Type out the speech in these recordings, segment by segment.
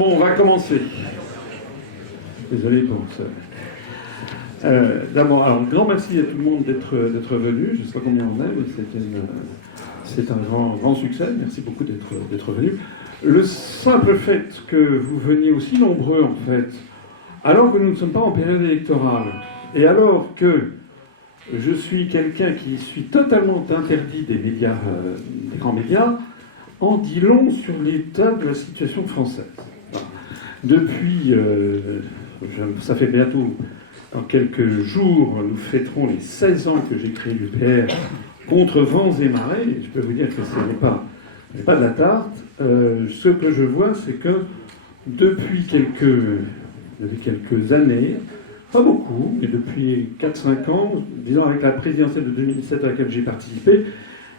Bon, on va commencer. Désolé pour ça. D'abord, alors, grand merci à tout le monde d'être venu. Je ne sais pas combien on est, mais c'est un grand succès. Merci beaucoup d'être venu. Le simple fait que vous veniez aussi nombreux, en fait, alors que nous ne sommes pas en période électorale, et alors que je suis quelqu'un qui suis totalement interdit des médias, des grands médias, en dit long sur l'état de la situation française. Depuis, ça fait bientôt, dans quelques jours, nous fêterons les 16 ans que j'ai créé l'UPR contre vents et marées. Je peux vous dire que ce n'est pas de la tarte. Ce que je vois, c'est que depuis quelques années, pas beaucoup, mais depuis 4-5 ans, disons avec la présidentielle de 2017 à laquelle j'ai participé,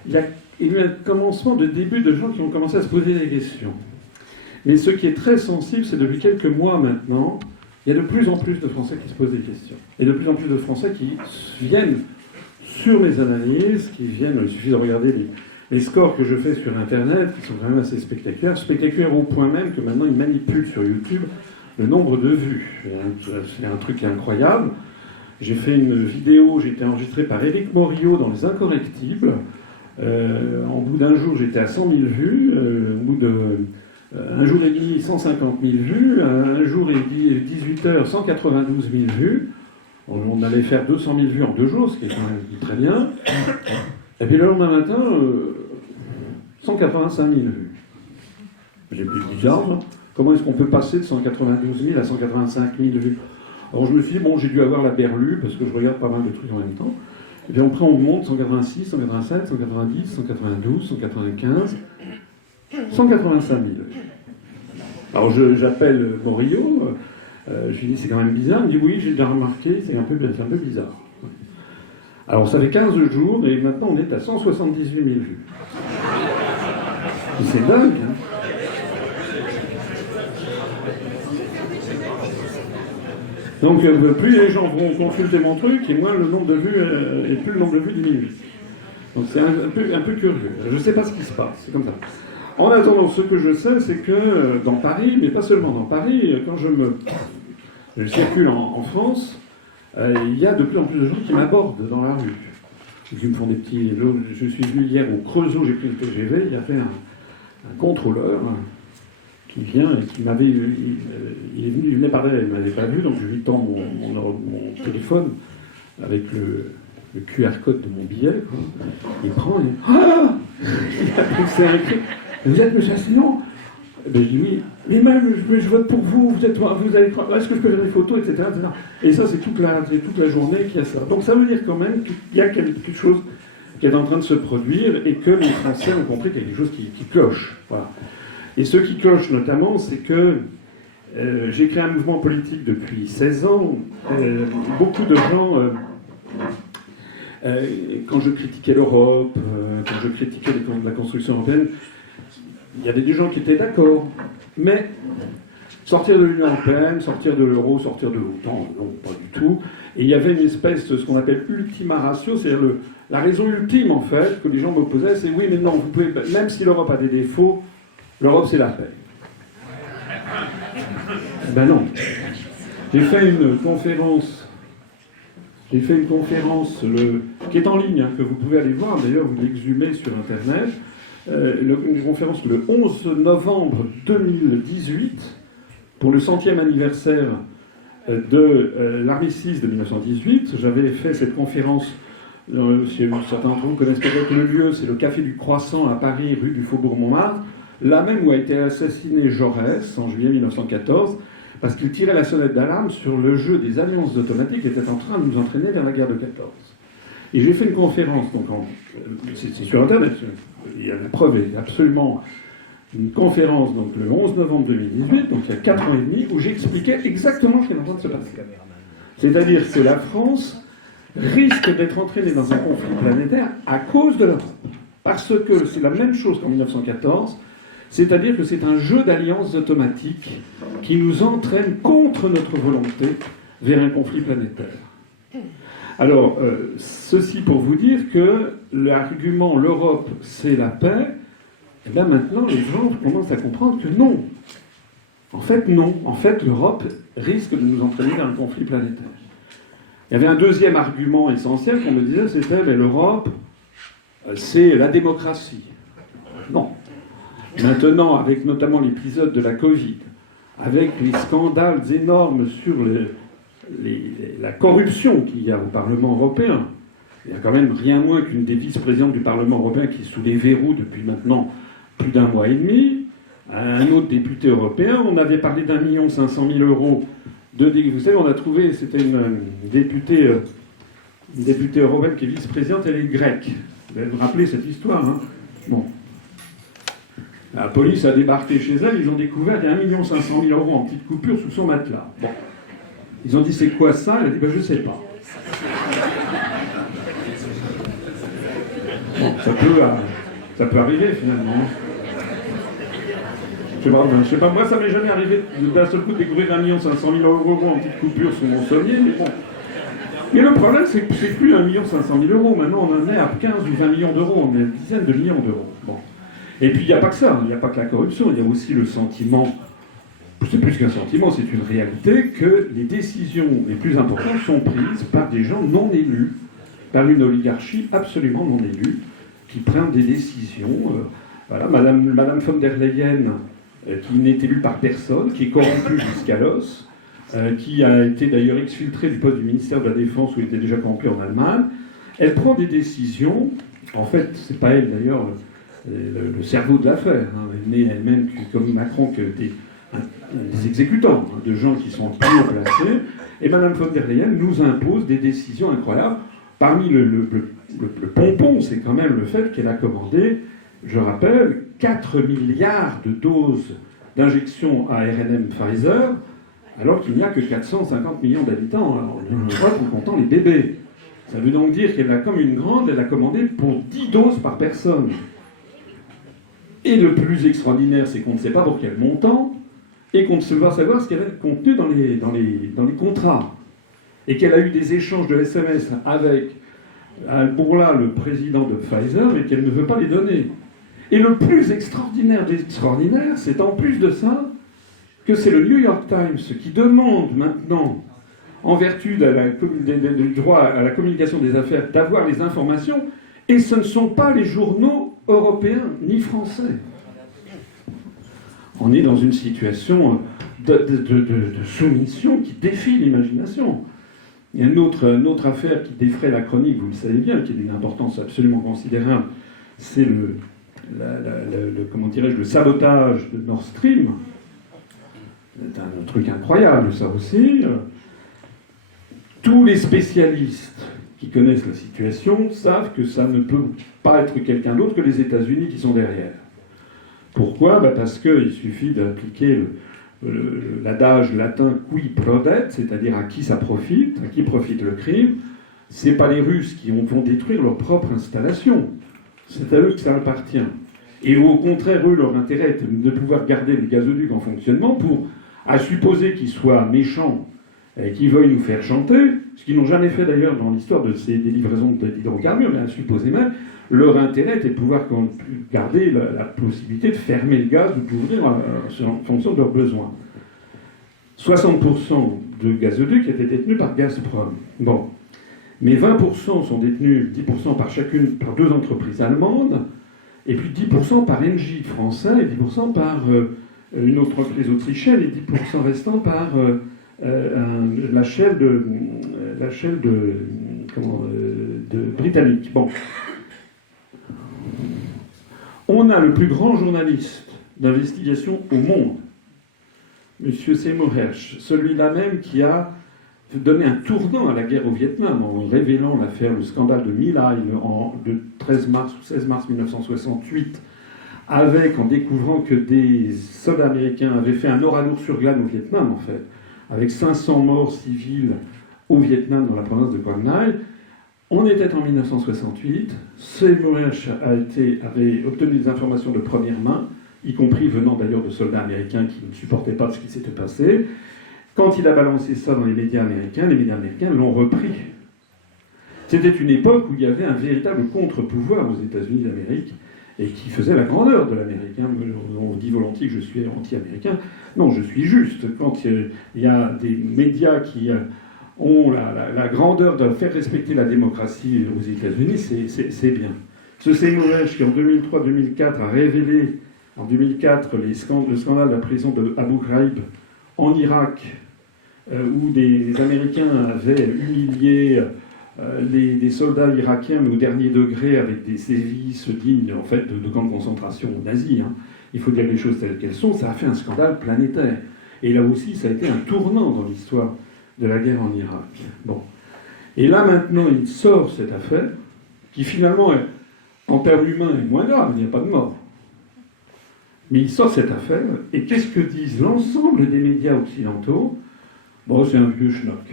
il y a eu un commencement de début de gens qui ont commencé à se poser des questions. Mais ce qui est très sensible, c'est depuis quelques mois maintenant, il y a de plus en plus de Français qui se posent des questions. Et de plus en plus de Français qui viennent sur mes analyses, il suffit de regarder les scores que je fais sur Internet, qui sont quand même assez spectaculaires au point même que maintenant ils manipulent sur YouTube le nombre de vues. C'est un truc incroyable. J'ai fait une vidéo, j'ai été enregistré par Éric Morillo dans Les Incorrectibles. En bout d'un jour, j'étais à 100 000 vues. Au bout un jour et demi, 150 000 vues. Un jour et 18 heures, 192 000 vues. On allait faire 200 000 vues en 2 jours, ce qui est quand même très bien. Et puis le lendemain matin, 185 000 vues. J'ai plus de bizarre. Comment est-ce qu'on peut passer de 192 000 à 185 000 vues? Alors je me suis dit, bon, j'ai dû avoir la berlue, parce que je regarde pas mal de trucs en même temps. Et puis après, on monte 186, 187, 190, 192, 195, 185 000. Alors j'appelle Morillo, je lui dis, c'est quand même bizarre. Il me dit, oui, j'ai déjà remarqué, c'est un peu bizarre. Alors ça fait 15 jours, et maintenant on est à 178 000 vues. Et c'est dingue, hein. Donc plus les gens vont consulter mon truc, et moins le nombre de vues, et plus le nombre de vues diminue. Donc c'est un peu curieux. Je ne sais pas ce qui se passe, c'est comme ça. En attendant, ce que je sais, c'est que dans Paris, mais pas seulement dans Paris, quand je circule en France, il y a de plus en plus de gens qui m'abordent dans la rue. Qui me font des petits... Je suis venu hier au Creusot, j'ai pris le TGV, il y avait un contrôleur qui vient et qui m'avait... il venait par derrière, il ne m'avait pas vu, donc je lui tends mon téléphone avec le QR code de mon billet. Quoi. Il prend et... Ah il a poussé un cri. Vous êtes M. Asselineau? Ben, je dis oui. Mais même, je vote pour vous, vous allez... Est-ce que je peux faire des photos, etc. Et ça, c'est toute la journée qu'il y a ça. Donc ça veut dire quand même qu'il y a quelque chose qui est en train de se produire et que les Français ont compris qu'il y a quelque chose qui cloche. Voilà. Et ce qui cloche notamment, c'est que j'ai créé un mouvement politique depuis 16 ans. Beaucoup de gens, quand je critiquais l'Europe, quand je critiquais la construction européenne, il y avait des gens qui étaient d'accord. Mais sortir de l'Union européenne, sortir de l'euro, sortir de l'OTAN, non, pas du tout. Et il y avait une espèce de ce qu'on appelle ultima ratio, c'est-à-dire la raison ultime, en fait, que les gens m'opposaient, c'est oui, mais non, vous pouvez, même si l'Europe a des défauts, l'Europe, c'est la paix. Ben non. J'ai fait une conférence qui est en ligne, hein, que vous pouvez aller voir, d'ailleurs, vous l'exhumez sur Internet, une conférence le 11 novembre 2018, pour le 100e anniversaire de l'armistice de 1918. J'avais fait cette conférence, certains d'entre vous connaissent peut-être le lieu, c'est le Café du Croissant à Paris, rue du Faubourg Montmartre, là même où a été assassiné Jaurès en juillet 1914, parce qu'il tirait la sonnette d'alarme sur le jeu des alliances automatiques qui était en train de nous entraîner vers la guerre de 14. Et j'ai fait une conférence, donc c'est sur Internet, il y a la preuve, est absolument une conférence donc le 11 novembre 2018, donc il y a 4 ans et demi, où j'expliquais exactement ce qui est en train de se passer. C'est-à-dire que la France risque d'être entraînée dans un conflit planétaire à cause de l'Europe. Parce que c'est la même chose qu'en 1914, c'est-à-dire que c'est un jeu d'alliances automatiques qui nous entraîne contre notre volonté vers un conflit planétaire. Alors, ceci pour vous dire que l'argument « l'Europe, c'est la paix », eh bien maintenant, les gens commencent à comprendre que non. En fait, non. En fait, l'Europe risque de nous entraîner dans un conflit planétaire. Il y avait un deuxième argument essentiel qu'on me disait, c'était mais l'Europe, c'est la démocratie. Non. Maintenant, avec notamment l'épisode de la Covid, avec les scandales énormes sur la corruption qu'il y a au Parlement européen, il y a quand même rien moins qu'une des vice-présidentes du Parlement européen qui est sous les verrous depuis maintenant plus d'un mois et demi. Un autre député européen, on avait parlé d'1 500 000 euros de... Vous savez, on a trouvé, c'était une députée européenne qui est vice-présidente, elle est grecque. Vous allez vous rappeler cette histoire, hein? Bon. La police a débarqué chez elle, ils ont découvert 1 500 000 euros en petites coupures sous son matelas. Bon. Ils ont dit, c'est quoi ça? Elle a dit, ben, je sais pas. Bon, ça peut arriver finalement. Je sais pas, moi ça m'est jamais arrivé d'un seul coup de découvrir 1 500 000 euros en petite coupure sous mon sommier, mais bon. Mais le problème, c'est que c'est plus 1 500 000 euros. Maintenant, on en est à 15 ou 20 millions d'euros, on est à une dizaine de millions d'euros. Bon. Et puis, il n'y a pas que ça, il n'y a pas que la corruption, il y a aussi le sentiment, c'est plus qu'un sentiment, c'est une réalité, que les décisions les plus importantes sont prises par des gens non élus, par une oligarchie absolument non élue, qui prennent des décisions. Voilà, Madame von der Leyen, qui n'est élue par personne, qui est corrompue jusqu'à l'os, qui a été d'ailleurs exfiltrée du poste du ministère de la Défense où il était déjà corrompu en Allemagne. Elle prend des décisions, en fait, c'est pas elle d'ailleurs le cerveau de l'affaire, hein. Elle n'est elle-même, comme Macron, que des exécutants, hein, de gens qui sont bien placés, et Madame von der Leyen nous impose des décisions incroyables. Parmi le pompon, c'est quand même le fait qu'elle a commandé, je rappelle, 4 milliards de doses d'injection ARNM Pfizer, alors qu'il n'y a que 450 millions d'habitants. Alors, en Europe, on comptant les bébés. Ça veut donc dire qu'elle a comme une grande, elle a commandé pour 10 doses par personne. Et le plus extraordinaire, c'est qu'on ne sait pas pour quel montant, et qu'on ne sait pas savoir ce qu'elle a contenu dans les contrats. Et qu'elle a eu des échanges de SMS avec Al-Bourla, le président de Pfizer, et qu'elle ne veut pas les donner. Et le plus extraordinaire des extraordinaires, c'est en plus de ça, que c'est le New York Times qui demande maintenant, en vertu du droit à la communication des affaires, d'avoir les informations, et ce ne sont pas les journaux européens ni français. On est dans une situation de soumission qui défie l'imagination. Il y a une autre affaire qui défraie la chronique, vous le savez bien, qui est d'une importance absolument considérable, c'est le sabotage de Nord Stream. C'est un truc incroyable, ça aussi. Tous les spécialistes qui connaissent la situation savent que ça ne peut pas être quelqu'un d'autre que les États-Unis qui sont derrière. Pourquoi ? Parce qu'il suffit d'appliquer l'adage latin qui prodet, c'est-à-dire à qui ça profite, à qui profite le crime. C'est pas les Russes qui vont détruire leur propre installation. C'est à eux que ça appartient. Et au contraire, eux, leur intérêt est de pouvoir garder le gazoduc en fonctionnement pour, à supposer qu'ils soient méchants et qu'ils veuillent nous faire chanter, ce qu'ils n'ont jamais fait d'ailleurs dans l'histoire des livraisons d'hydrocarbures, mais à supposer même, leur intérêt était de pouvoir garder la possibilité de fermer le gaz, de l'ouvrir en fonction de leurs besoins. 60% de gazoducs étaient détenus par Gazprom. Bon. Mais 20% sont détenus, 10% par deux entreprises allemandes, et puis 10% par Engie français, et 10% par une autre entreprise autrichienne, et 10% restants par la Shell de britannique. Bon. On a le plus grand journaliste d'investigation au monde, M. Seymour Hersh, celui-là même qui a donné un tournant à la guerre au Vietnam en révélant l'affaire, le scandale de My Lai de 13 mars ou 16 mars 1968, en découvrant que des soldats américains avaient fait un Oran-Ur-sur-Glane au Vietnam, en fait, avec 500 morts civils au Vietnam dans la province de Quang Ngai. On était en 1968, Seymour Hersh avait obtenu des informations de première main, y compris venant d'ailleurs de soldats américains qui ne supportaient pas ce qui s'était passé. Quand il a balancé ça dans les médias américains l'ont repris. C'était une époque où il y avait un véritable contre-pouvoir aux États-Unis d'Amérique, et qui faisait la grandeur de l'Amérique. On dit volontiers que je suis anti-américain. Non, je suis juste. Quand il y a des médias qui ont la grandeur de faire respecter la démocratie aux États-Unis, c'est bien. Ce Seymour qui, en 2003-2004, a révélé, en 2004, le scandale de la prison de Abu Ghraib en Irak, où des Américains avaient humilié des soldats irakiens, mais au dernier degré, avec des sévices dignes en fait, de camps de concentration nazis. Hein. Il faut dire les choses telles qu'elles sont. Ça a fait un scandale planétaire. Et là aussi, ça a été un tournant dans l'histoire de la guerre en Irak. Bon. Et là, maintenant, il sort cette affaire, qui finalement, en termes humains, est moins grave. Il n'y a pas de mort. Mais il sort cette affaire, et qu'est-ce que disent l'ensemble des médias occidentaux? Bon, c'est un vieux schnock.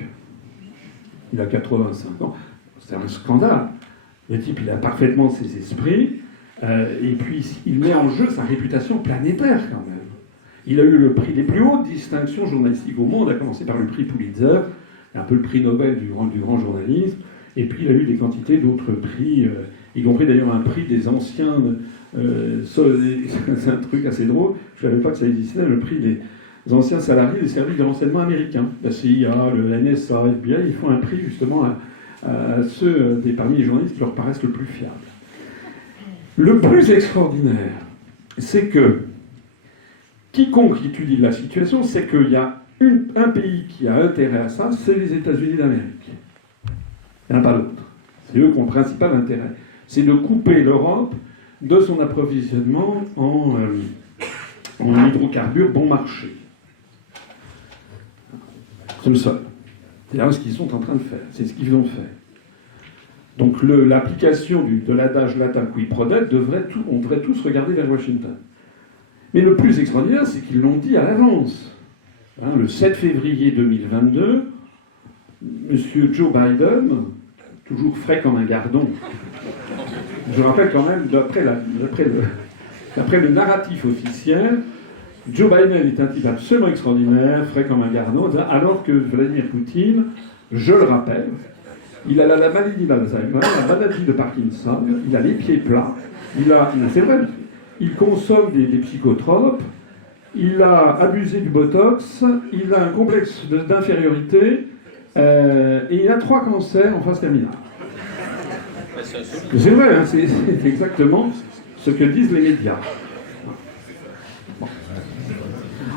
Il a 85 ans. C'est un scandale. Le type, il a parfaitement ses esprits, et puis il met en jeu sa réputation planétaire, quand même. Il a eu le prix, les plus hautes distinctions journalistiques au monde, à commencer par le prix Pulitzer, un peu le prix Nobel du grand journalisme, et puis il a eu des quantités d'autres prix, y compris d'ailleurs un prix des anciens... c'est un truc assez drôle, je ne savais pas que ça existait, le prix des anciens salariés des services de renseignement américains, la CIA, le NSA, le FBI, ils font un prix justement à ceux parmi les journalistes qui leur paraissent le plus fiables. Le plus extraordinaire, c'est que quiconque étudie la situation, c'est qu'il y a un pays qui a intérêt à ça, c'est les États-Unis d'Amérique. Il n'y en a pas d'autre. C'est eux qui ont le principal intérêt. C'est de couper l'Europe de son approvisionnement en hydrocarbures bon marché. C'est le seul. C'est ce qu'ils sont en train de faire. C'est ce qu'ils ont fait. Donc l'application de l'adage latin qui prodette, on devrait tous regarder vers Washington. Mais le plus extraordinaire, c'est qu'ils l'ont dit à l'avance. Hein, le 7 février 2022, M. Joe Biden, toujours frais comme un gardon, je rappelle quand même, d'après le narratif officiel, Joe Biden est un type absolument extraordinaire, frais comme un gardon, alors que Vladimir Poutine, je le rappelle, il a la maladie d'Alzheimer, la maladie de Parkinson, il a les pieds plats, c'est vrai, il consomme des psychotropes, il a abusé du Botox, il a un complexe d'infériorité, et il a 3 cancers en phase terminale. C'est vrai, hein, c'est exactement ce que disent les médias. Bon.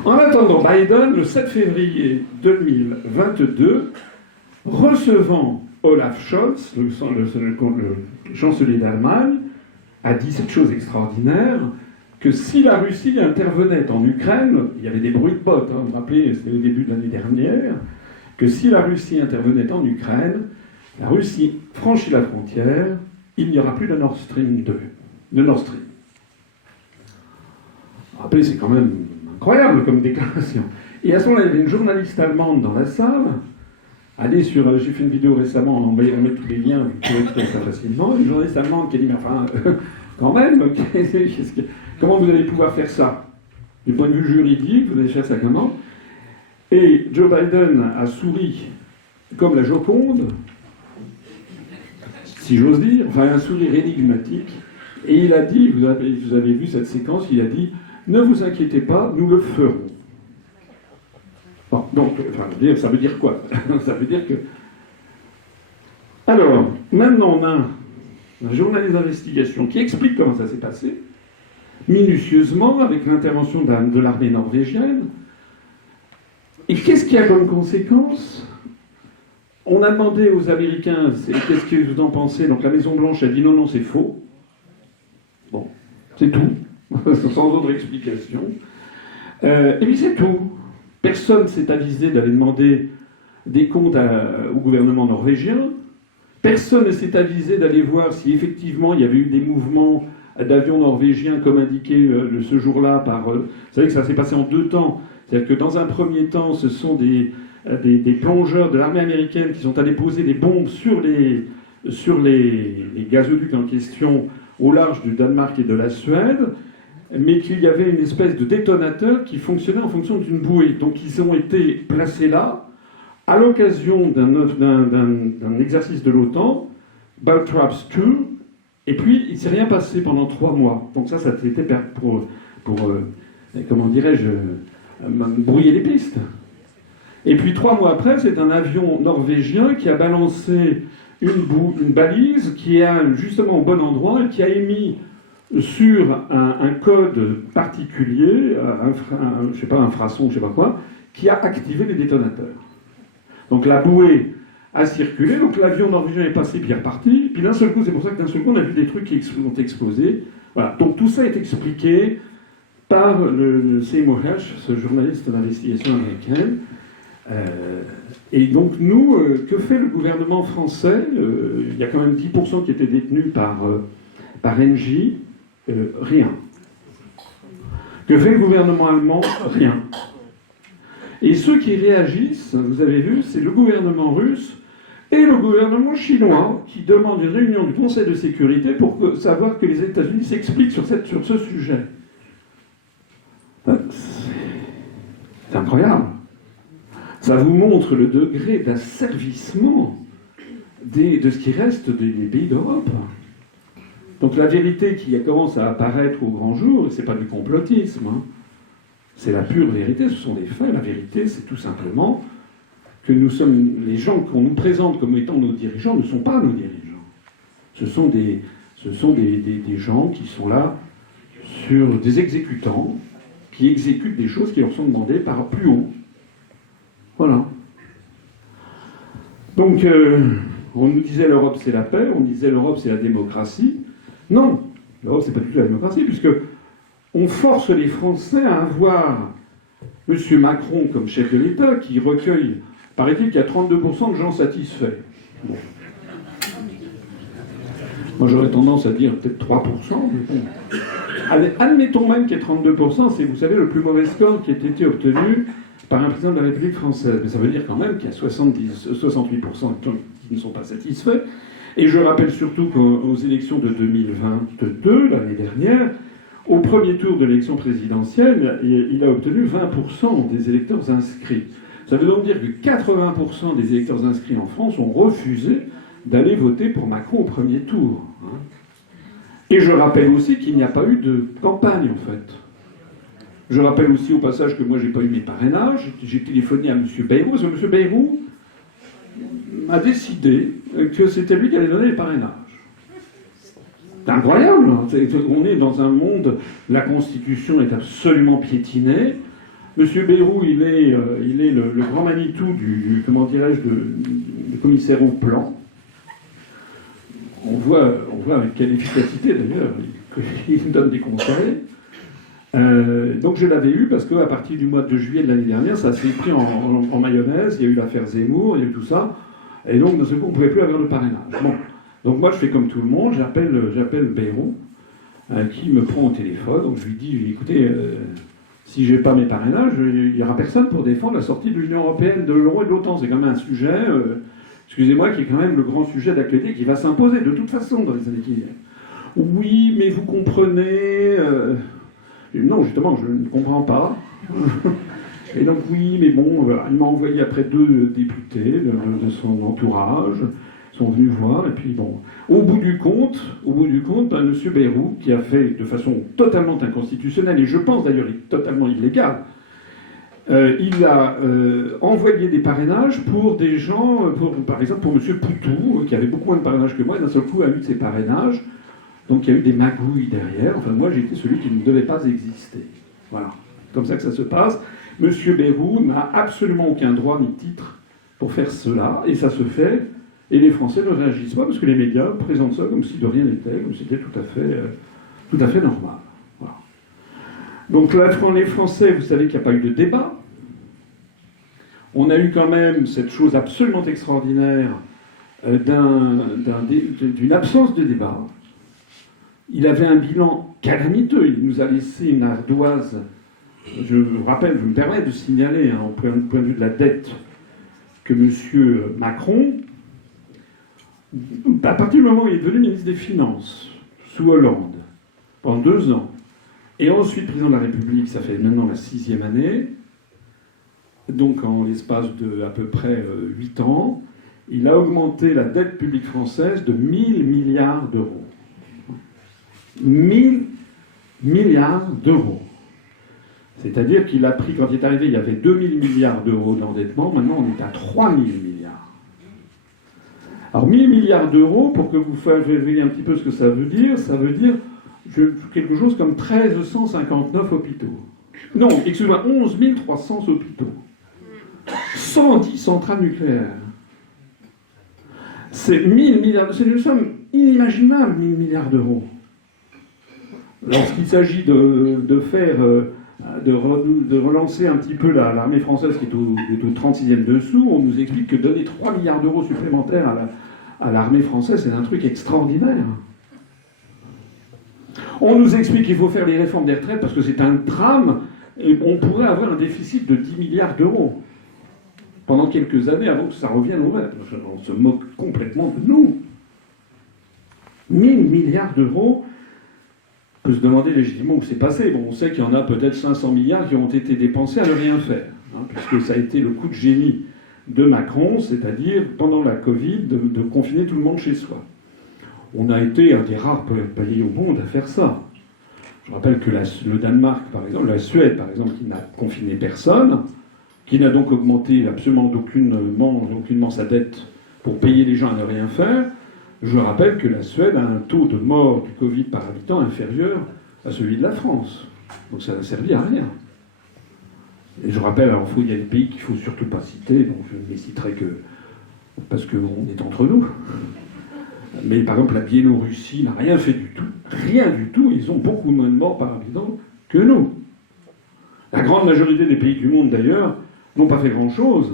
En attendant, Biden, le 7 février 2022, recevant Olaf Scholz, le chancelier d'Allemagne, a dit cette chose extraordinaire, que si la Russie intervenait en Ukraine, il y avait des bruits de bottes, hein, vous vous rappelez, c'était au début de l'année dernière, que si la Russie intervenait en Ukraine, la Russie franchit la frontière, il n'y aura plus de Nord Stream 2, de Nord Stream. Rappelez, c'est quand même incroyable comme déclaration. Et à ce moment-là, il y avait une journaliste allemande dans la salle. Allez sur, j'ai fait une vidéo récemment, on met tous les liens, vous pouvez trouver ça facilement. Une journaliste allemande qui a dit, mais enfin, quand même, comment vous allez pouvoir faire ça? Du point de vue juridique, vous allez faire ça comment? Et Joe Biden a souri comme la Joconde, si j'ose dire, enfin un sourire énigmatique, et il a dit, vous avez vu cette séquence, il a dit, ne vous inquiétez pas, nous le ferons. Bon, donc, enfin, ça veut dire quoi? Ça veut dire que... Alors, maintenant on a un journaliste d'investigation qui explique comment ça s'est passé, minutieusement, avec l'intervention de l'armée norvégienne. Et qu'est-ce qu'il y a comme conséquence? On a demandé aux Américains, qu'est-ce que vous en pensez? Donc la Maison-Blanche a dit non, c'est faux. Bon, c'est tout, sans autre explication. Et puis c'est tout. Personne s'est avisé d'aller demander des comptes au gouvernement norvégien. Personne ne s'est avisé d'aller voir si effectivement il y avait eu des mouvements d'avions norvégiens comme indiqué ce jour-là par... vous savez que ça s'est passé en 2 temps. C'est-à-dire que dans un premier temps, ce sont des plongeurs de l'armée américaine qui sont allés poser des bombes sur les gazoducs en question au large du Danemark et de la Suède, mais qu'il y avait une espèce de détonateur qui fonctionnait en fonction d'une bouée. Donc ils ont été placés là, à l'occasion d'un exercice de l'OTAN, Baltraps 2, Et puis, il ne s'est rien passé pendant 3 mois. Donc ça c'était pour comment dirais-je, brouiller les pistes. Et puis 3 mois après, c'est un avion norvégien qui a balancé une balise qui est justement au bon endroit et qui a émis sur un code particulier, je sais pas, un infrason, je sais pas quoi, qui a activé les détonateurs. Donc la bouée a circulé, donc l'avion norvégien est passé, puis il est reparti, puis d'un seul coup, c'est pour ça que d'un seul coup, on a vu des trucs qui ont explosé. Voilà. Donc tout ça est expliqué par le Seymour Hersh, ce journaliste d'investigation américaine. Et donc nous, que fait le gouvernement français? Il y a quand même 10% qui étaient détenus par Engie. Rien. Que fait le gouvernement allemand? Rien. Et ceux qui réagissent, vous avez vu, c'est le gouvernement russe et le gouvernement chinois qui demandent une réunion du Conseil de sécurité pour savoir que les États-Unis s'expliquent sur ce sujet. C'est incroyable. Ça vous montre le degré d'asservissement de ce qui reste des pays d'Europe. Donc la vérité qui commence à apparaître au grand jour, c'est pas du complotisme, hein. C'est la pure vérité, ce sont des faits. La vérité, c'est tout simplement que nous sommes, les gens qu'on nous présente comme étant nos dirigeants ne sont pas nos dirigeants. Ce sont des gens qui sont là sur des exécutants, qui exécutent des choses qui leur sont demandées par plus haut. Voilà. Donc, on nous disait l'Europe c'est la paix, on disait l'Europe c'est la démocratie. Non, l'Europe c'est pas du tout la démocratie, puisque on force les Français à avoir M. Macron comme chef de l'État qui recueille, paraît-il qu'il y a 32% de gens satisfaits. Bon. Moi j'aurais tendance à dire peut-être 3%, mais bon. Admettons même qu'il y ait 32%, c'est, vous savez, le plus mauvais score qui ait été obtenu par un président de la République française. Mais ça veut dire quand même qu'il y a 68% qui ne sont pas satisfaits. Et je rappelle surtout qu'aux élections de 2022, l'année dernière, au premier tour de l'élection présidentielle, il a obtenu 20% des électeurs inscrits. Ça veut donc dire que 80% des électeurs inscrits en France ont refusé d'aller voter pour Macron au premier tour. Et je rappelle aussi qu'il n'y a pas eu de campagne, en fait. Je rappelle aussi au passage que moi, j'ai pas eu mes parrainages. J'ai téléphoné à M. Bayrou. M. Bayrou a décidé que c'était lui qui allait donner les parrainages. C'est incroyable. On est dans un monde, la Constitution est absolument piétinée. M. Bayrou, il est le grand Manitou du comment dirais-je, du commissaire au plan. On voit avec quelle efficacité, d'ailleurs, il donne des conseils. Donc je l'avais eu parce qu'à partir du mois de juillet de l'année dernière, ça s'est pris en mayonnaise, il y a eu l'affaire Zemmour, il y a eu tout ça, et donc d'un seul coup on ne pouvait plus avoir de parrainage. Bon. Donc moi je fais comme tout le monde, j'appelle Bayrou, qui me prend au téléphone, donc je lui dis, écoutez, si je n'ai pas mes parrainages, il n'y aura personne pour défendre la sortie de l'Union Européenne, de l'euro et de l'OTAN. C'est quand même un sujet, excusez-moi, qui est quand même le grand sujet d'actualité qui va s'imposer de toute façon dans les années qui viennent. Oui, mais vous comprenez... Non, justement, je ne comprends pas. Et donc, oui, mais bon, voilà. Il m'a envoyé après 2 députés de son entourage, sont venus voir, et puis bon. Au bout du compte, ben, M. Bayrou, qui a fait de façon totalement inconstitutionnelle, et je pense d'ailleurs totalement illégale, il a envoyé des parrainages pour des gens, par exemple pour M. Poutou, qui avait beaucoup moins de parrainages que moi, et d'un seul coup a eu ses parrainages. Donc il y a eu des magouilles derrière. Enfin, moi, j'étais celui qui ne devait pas exister. Voilà. C'est comme ça que ça se passe. Monsieur Bayrou n'a absolument aucun droit ni titre pour faire cela. Et ça se fait. Et les Français ne réagissent pas parce que les médias présentent ça comme si de rien n'était, comme si c'était tout à fait normal. Voilà. Donc là, les Français, vous savez qu'il n'y a pas eu de débat. On a eu quand même cette chose absolument extraordinaire d'une absence de débat. Il avait un bilan calamiteux. Il nous a laissé une ardoise. Je me permets de signaler, au point de vue de la dette, que M. Macron, à partir du moment où il est devenu ministre des Finances, sous Hollande, pendant 2 ans, et ensuite président de la République, ça fait maintenant la 6e année, donc en l'espace de à peu près 8 ans, il a augmenté la dette publique française de 1 000 milliards d'euros. 1000 milliards d'euros. C'est-à-dire qu'il a pris, quand il est arrivé, il y avait 2000 milliards d'euros d'endettement, maintenant on est à 3000 milliards. Alors 1000 milliards d'euros, pour que vous voyez un petit peu ce que ça veut dire quelque chose comme 1359 hôpitaux. Non, excusez-moi, 11 300 hôpitaux. 110 centrales nucléaires. C'est 1000 milliards, c'est une somme inimaginable, 1000 milliards d'euros. Lorsqu'il s'agit de faire... de relancer un petit peu l'armée française qui est au 36e dessous, on nous explique que donner 3 milliards d'euros supplémentaires à l'armée française, c'est un truc extraordinaire. On nous explique qu'il faut faire les réformes des retraites parce que c'est un drame, et on pourrait avoir un déficit de 10 milliards d'euros pendant quelques années avant que ça revienne au maître. On se moque complètement de nous. 1000 milliards d'euros. On peut se demander légitimement où c'est passé. Bon, on sait qu'il y en a peut-être 500 milliards qui ont été dépensés à ne rien faire, puisque ça a été le coup de génie de Macron, c'est-à-dire, pendant la Covid, de confiner tout le monde chez soi. On a été un des rares pays au monde à faire ça. Je rappelle que le Danemark, par exemple, la Suède, par exemple, qui n'a confiné personne, qui n'a donc augmenté absolument aucunement sa dette pour payer les gens à ne rien faire. Je rappelle que la Suède a un taux de mort du Covid par habitant inférieur à celui de la France. Donc ça n'a servi à rien. Et je rappelle, alors il y a des pays qu'il ne faut surtout pas citer, donc je ne les citerai que parce qu'on est entre nous. Mais par exemple, la Biélorussie n'a rien fait du tout. Rien du tout. Ils ont beaucoup moins de morts par habitant que nous. La grande majorité des pays du monde, d'ailleurs, n'ont pas fait grand-chose.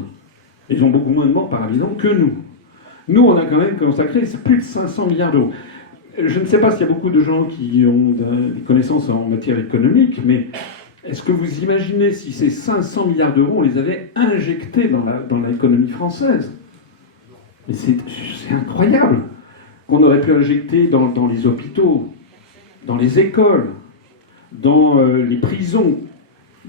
Ils ont beaucoup moins de morts par habitant que nous. Nous, on a quand même consacré plus de 500 milliards d'euros. Je ne sais pas s'il y a beaucoup de gens qui ont des connaissances en matière économique, mais est-ce que vous imaginez si ces 500 milliards d'euros, on les avait injectés dans l'économie française? Mais c'est incroyable qu'on aurait pu injecter dans les hôpitaux, dans les écoles, dans les prisons,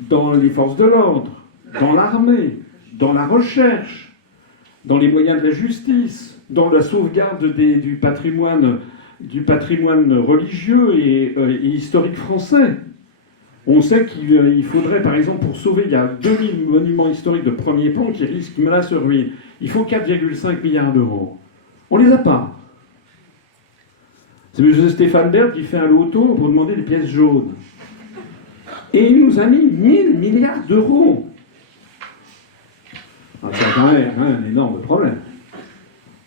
dans les forces de l'ordre, dans l'armée, dans la recherche, dans les moyens de la justice, dans la sauvegarde du patrimoine religieux et historique français. On sait qu'il faudrait, par exemple, pour sauver, il y a 2000 monuments historiques de premier plan qui menacent ruine. Il faut 4,5 milliards d'euros. On ne les a pas. C'est M. Stéphane Bern qui fait un loto pour demander des pièces jaunes. Et il nous a mis 1000 milliards d'euros. Ah, c'est quand même un énorme problème.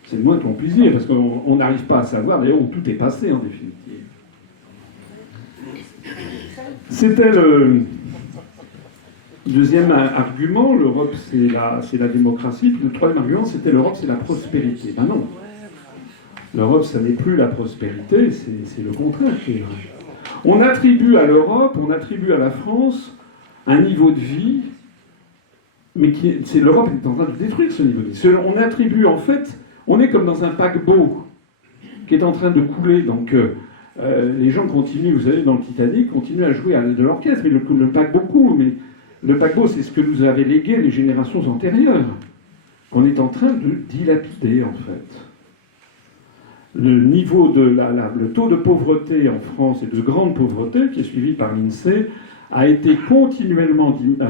C'est le moins qu'on puisse dire, parce qu'on n'arrive pas à savoir d'ailleurs où tout est passé en définitive. C'était le deuxième argument, l'Europe c'est la démocratie, puis le troisième argument c'était l'Europe c'est la prospérité. Ben non, l'Europe ça n'est plus la prospérité, c'est le contraire qui est vrai. On attribue à l'Europe, on attribue à la France un niveau de vie, mais l'Europe est en train de détruire ce niveau de vie. On attribue en fait, on est comme dans un paquebot qui est en train de couler, donc les gens continuent, vous savez, dans le Titanic, continuent à jouer de l'orchestre, mais le paquebot, mais le paquebot, c'est ce que nous avaient légué les générations antérieures, qu'on est en train de dilapider, en fait. Le taux de pauvreté en France et de grande pauvreté, qui est suivi par l'INSEE, a été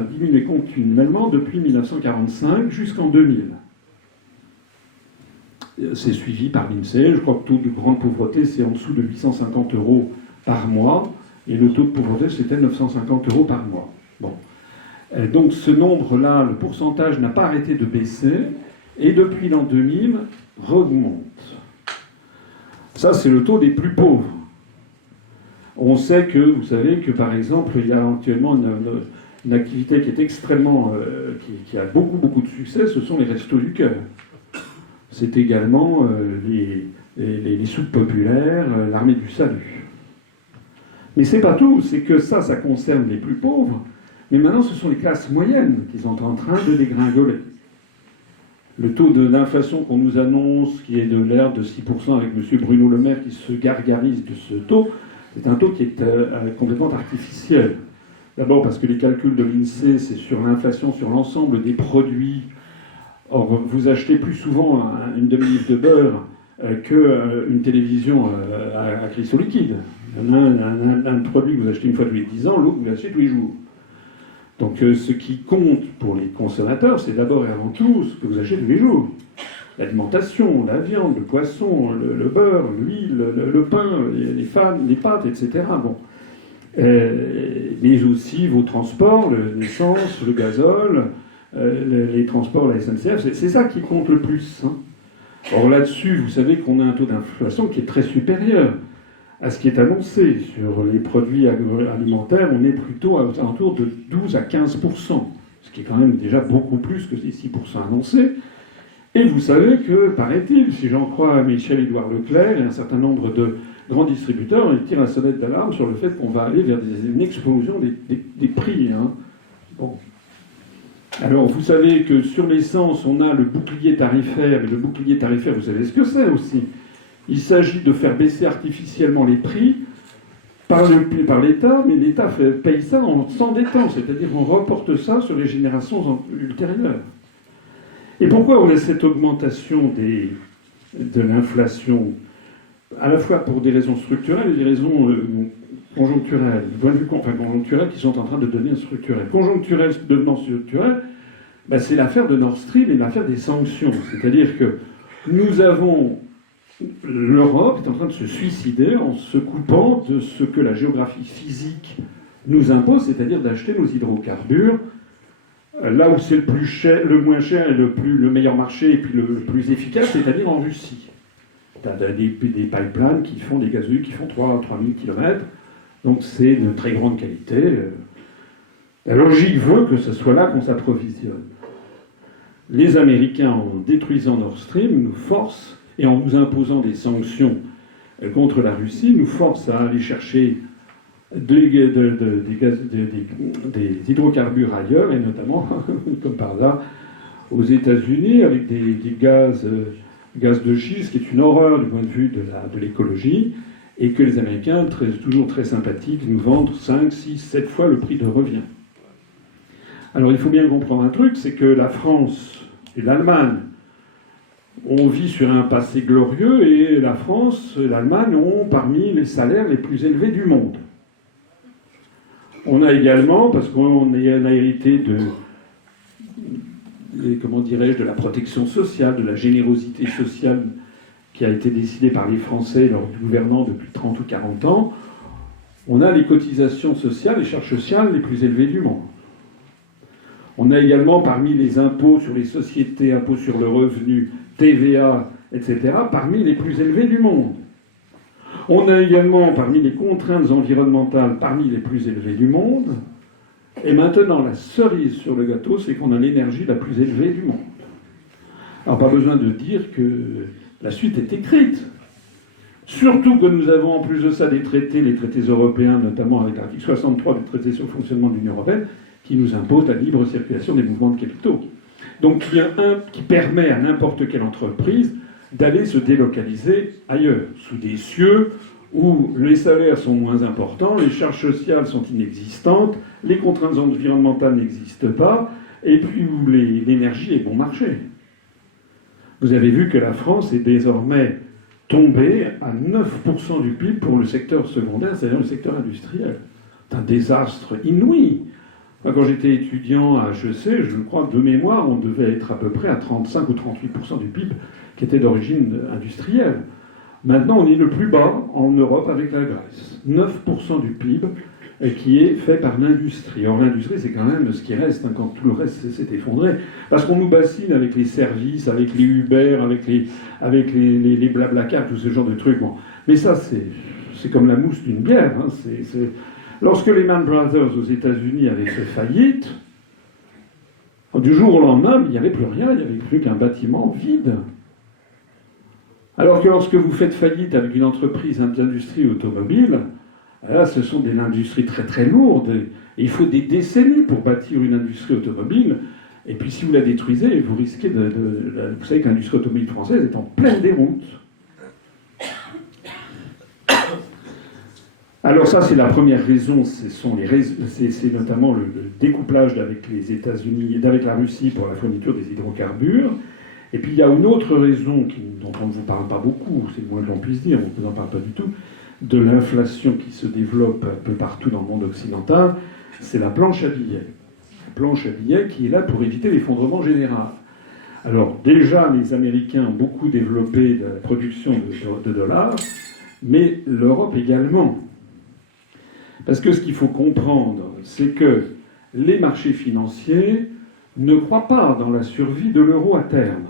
diminué continuellement depuis 1945 jusqu'en 2000. C'est suivi par l'INSEE. Je crois que le taux de grande pauvreté, c'est en dessous de 850 € par mois. Et le taux de pauvreté, c'était 950 € par mois. Bon. Donc ce nombre-là, le pourcentage n'a pas arrêté de baisser. Et depuis l'an 2000, remonte. Ça, c'est le taux des plus pauvres. On sait que, vous savez, que par exemple, il y a actuellement une activité qui est extrêmement... qui a beaucoup de succès, ce sont les restos du cœur. C'est également les soupes populaires, l'armée du salut. Mais c'est pas tout, c'est que ça concerne les plus pauvres, mais maintenant ce sont les classes moyennes qui sont en train de dégringoler. Le taux d'inflation qu'on nous annonce, qui est de l'ordre de 6% avec M. Bruno Le Maire qui se gargarise de ce taux, c'est un taux qui est complètement artificiel. D'abord parce que les calculs de l'INSEE, c'est sur l'inflation sur l'ensemble des produits. Or, vous achetez plus souvent une demi-livre de beurre qu'une télévision à cristaux liquides. Il y en a un produit que vous achetez une fois tous les 10 ans, l'autre vous l'achetez tous les jours. Donc ce qui compte pour les consommateurs, c'est d'abord et avant tout ce que vous achetez tous les jours. L'alimentation, la viande, le poisson, le beurre, l'huile, le pain, les pâtes, etc. Bon. Mais aussi vos transports, l'essence, le gazole, les transports, la SNCF, c'est ça qui compte le plus. Hein. Or là-dessus, vous savez qu'on a un taux d'inflation qui est très supérieur à ce qui est annoncé. Sur les produits alimentaires, on est plutôt à autour de 12 à 15%, ce qui est quand même déjà beaucoup plus que les 6% annoncés. Et vous savez que, paraît-il, si j'en crois à Michel-Édouard Leclerc et un certain nombre de grands distributeurs, ils tirent la sonnette d'alarme sur le fait qu'on va aller vers une explosion des prix. Hein. Bon. Alors, vous savez que sur l'essence, on a le bouclier tarifaire, et le bouclier tarifaire, vous savez ce que c'est aussi. Il s'agit de faire baisser artificiellement les prix par l'État, mais l'État paye ça en s'endettant, c'est-à-dire on reporte ça sur les générations ultérieures. Et pourquoi on a cette augmentation de l'inflation, à la fois pour des raisons structurelles et des raisons conjoncturelles, conjoncturelles qui sont en train de devenir structurelles. Conjoncturelles devenant structurelles, ben c'est l'affaire de Nord Stream et l'affaire des sanctions. C'est-à-dire que l'Europe est en train de se suicider en se coupant de ce que la géographie physique nous impose, c'est-à-dire d'acheter nos hydrocarbures là où c'est le plus cher, le moins cher et le meilleur marché et puis le plus efficace, c'est-à-dire en Russie. Tu as des pipelines qui font des gazoducs qui font 3000 km, donc c'est de très grande qualité. La logique veut que ce soit là qu'on s'approvisionne. Les Américains, en détruisant Nord Stream, nous forcent, et en nous imposant des sanctions contre la Russie, nous forcent à aller chercher des hydrocarbures ailleurs, et notamment, comme par hasard, aux États-Unis, avec des gaz de schiste, qui est une horreur du point de vue de l'écologie, et que les Américains, toujours très sympathiques, nous vendent 5, 6, 7 fois le prix de revient. Alors il faut bien comprendre un truc, c'est que la France et l'Allemagne, on vit sur un passé glorieux, et la France et l'Allemagne ont parmi les salaires les plus élevés du monde. On a également, parce qu'on a hérité de la protection sociale, de la générosité sociale qui a été décidée par les Français lors du gouvernement depuis 30 ou 40 ans, on a les cotisations sociales, les charges sociales les plus élevées du monde. On a également parmi les impôts sur les sociétés, impôts sur le revenu, TVA, etc., parmi les plus élevés du monde. On a également, parmi les contraintes environnementales, parmi les plus élevées du monde. Et maintenant, la cerise sur le gâteau, c'est qu'on a l'énergie la plus élevée du monde. Alors, pas besoin de dire que la suite est écrite. Surtout que nous avons en plus de ça des traités, les traités européens, notamment avec l'article 63 du traité sur le fonctionnement de l'Union européenne, qui nous impose la libre circulation des mouvements de capitaux. Donc, il y a qui permet à n'importe quelle entreprise d'aller se délocaliser ailleurs, sous des cieux où les salaires sont moins importants, les charges sociales sont inexistantes, les contraintes environnementales n'existent pas, et puis où l'énergie est bon marché. Vous avez vu que la France est désormais tombée à 9% du PIB pour le secteur secondaire, c'est-à-dire le secteur industriel. C'est un désastre inouï. Quand j'étais étudiant à HEC, je crois que de mémoire, on devait être à peu près à 35 ou 38% du PIB qui était d'origine industrielle. Maintenant, on est le plus bas en Europe avec la Grèce. 9% du PIB qui est fait par l'industrie. Or, l'industrie, c'est quand même ce qui reste quand tout le reste s'est effondré. Parce qu'on nous bassine avec les services, avec les Uber, avec les Blablacar, tout ce genre de trucs. Bon. Mais ça, c'est comme la mousse d'une bière. Hein. Lorsque les Lehman Brothers aux États-Unis avaient fait faillite, du jour au lendemain, il n'y avait plus rien, il n'y avait plus qu'un bâtiment vide. Alors que lorsque vous faites faillite avec une entreprise d'industrie automobile, là, ce sont des industries très très lourdes. Et il faut des décennies pour bâtir une industrie automobile. Et puis si vous la détruisez, vous risquez vous savez que l'industrie automobile française est en pleine déroute. Alors ça, c'est la première raison, c'est notamment le découplage avec les États-Unis, avec la Russie pour la fourniture des hydrocarbures. Et puis il y a une autre raison dont on ne vous parle pas beaucoup, c'est le moins que l'on puisse dire, on ne vous en parle pas du tout, de l'inflation qui se développe un peu partout dans le monde occidental, c'est la planche à billets. La planche à billets qui est là pour éviter l'effondrement général. Alors déjà, les Américains ont beaucoup développé la production de dollars, mais l'Europe également. Parce que ce qu'il faut comprendre, c'est que les marchés financiers ne croient pas dans la survie de l'euro à terme.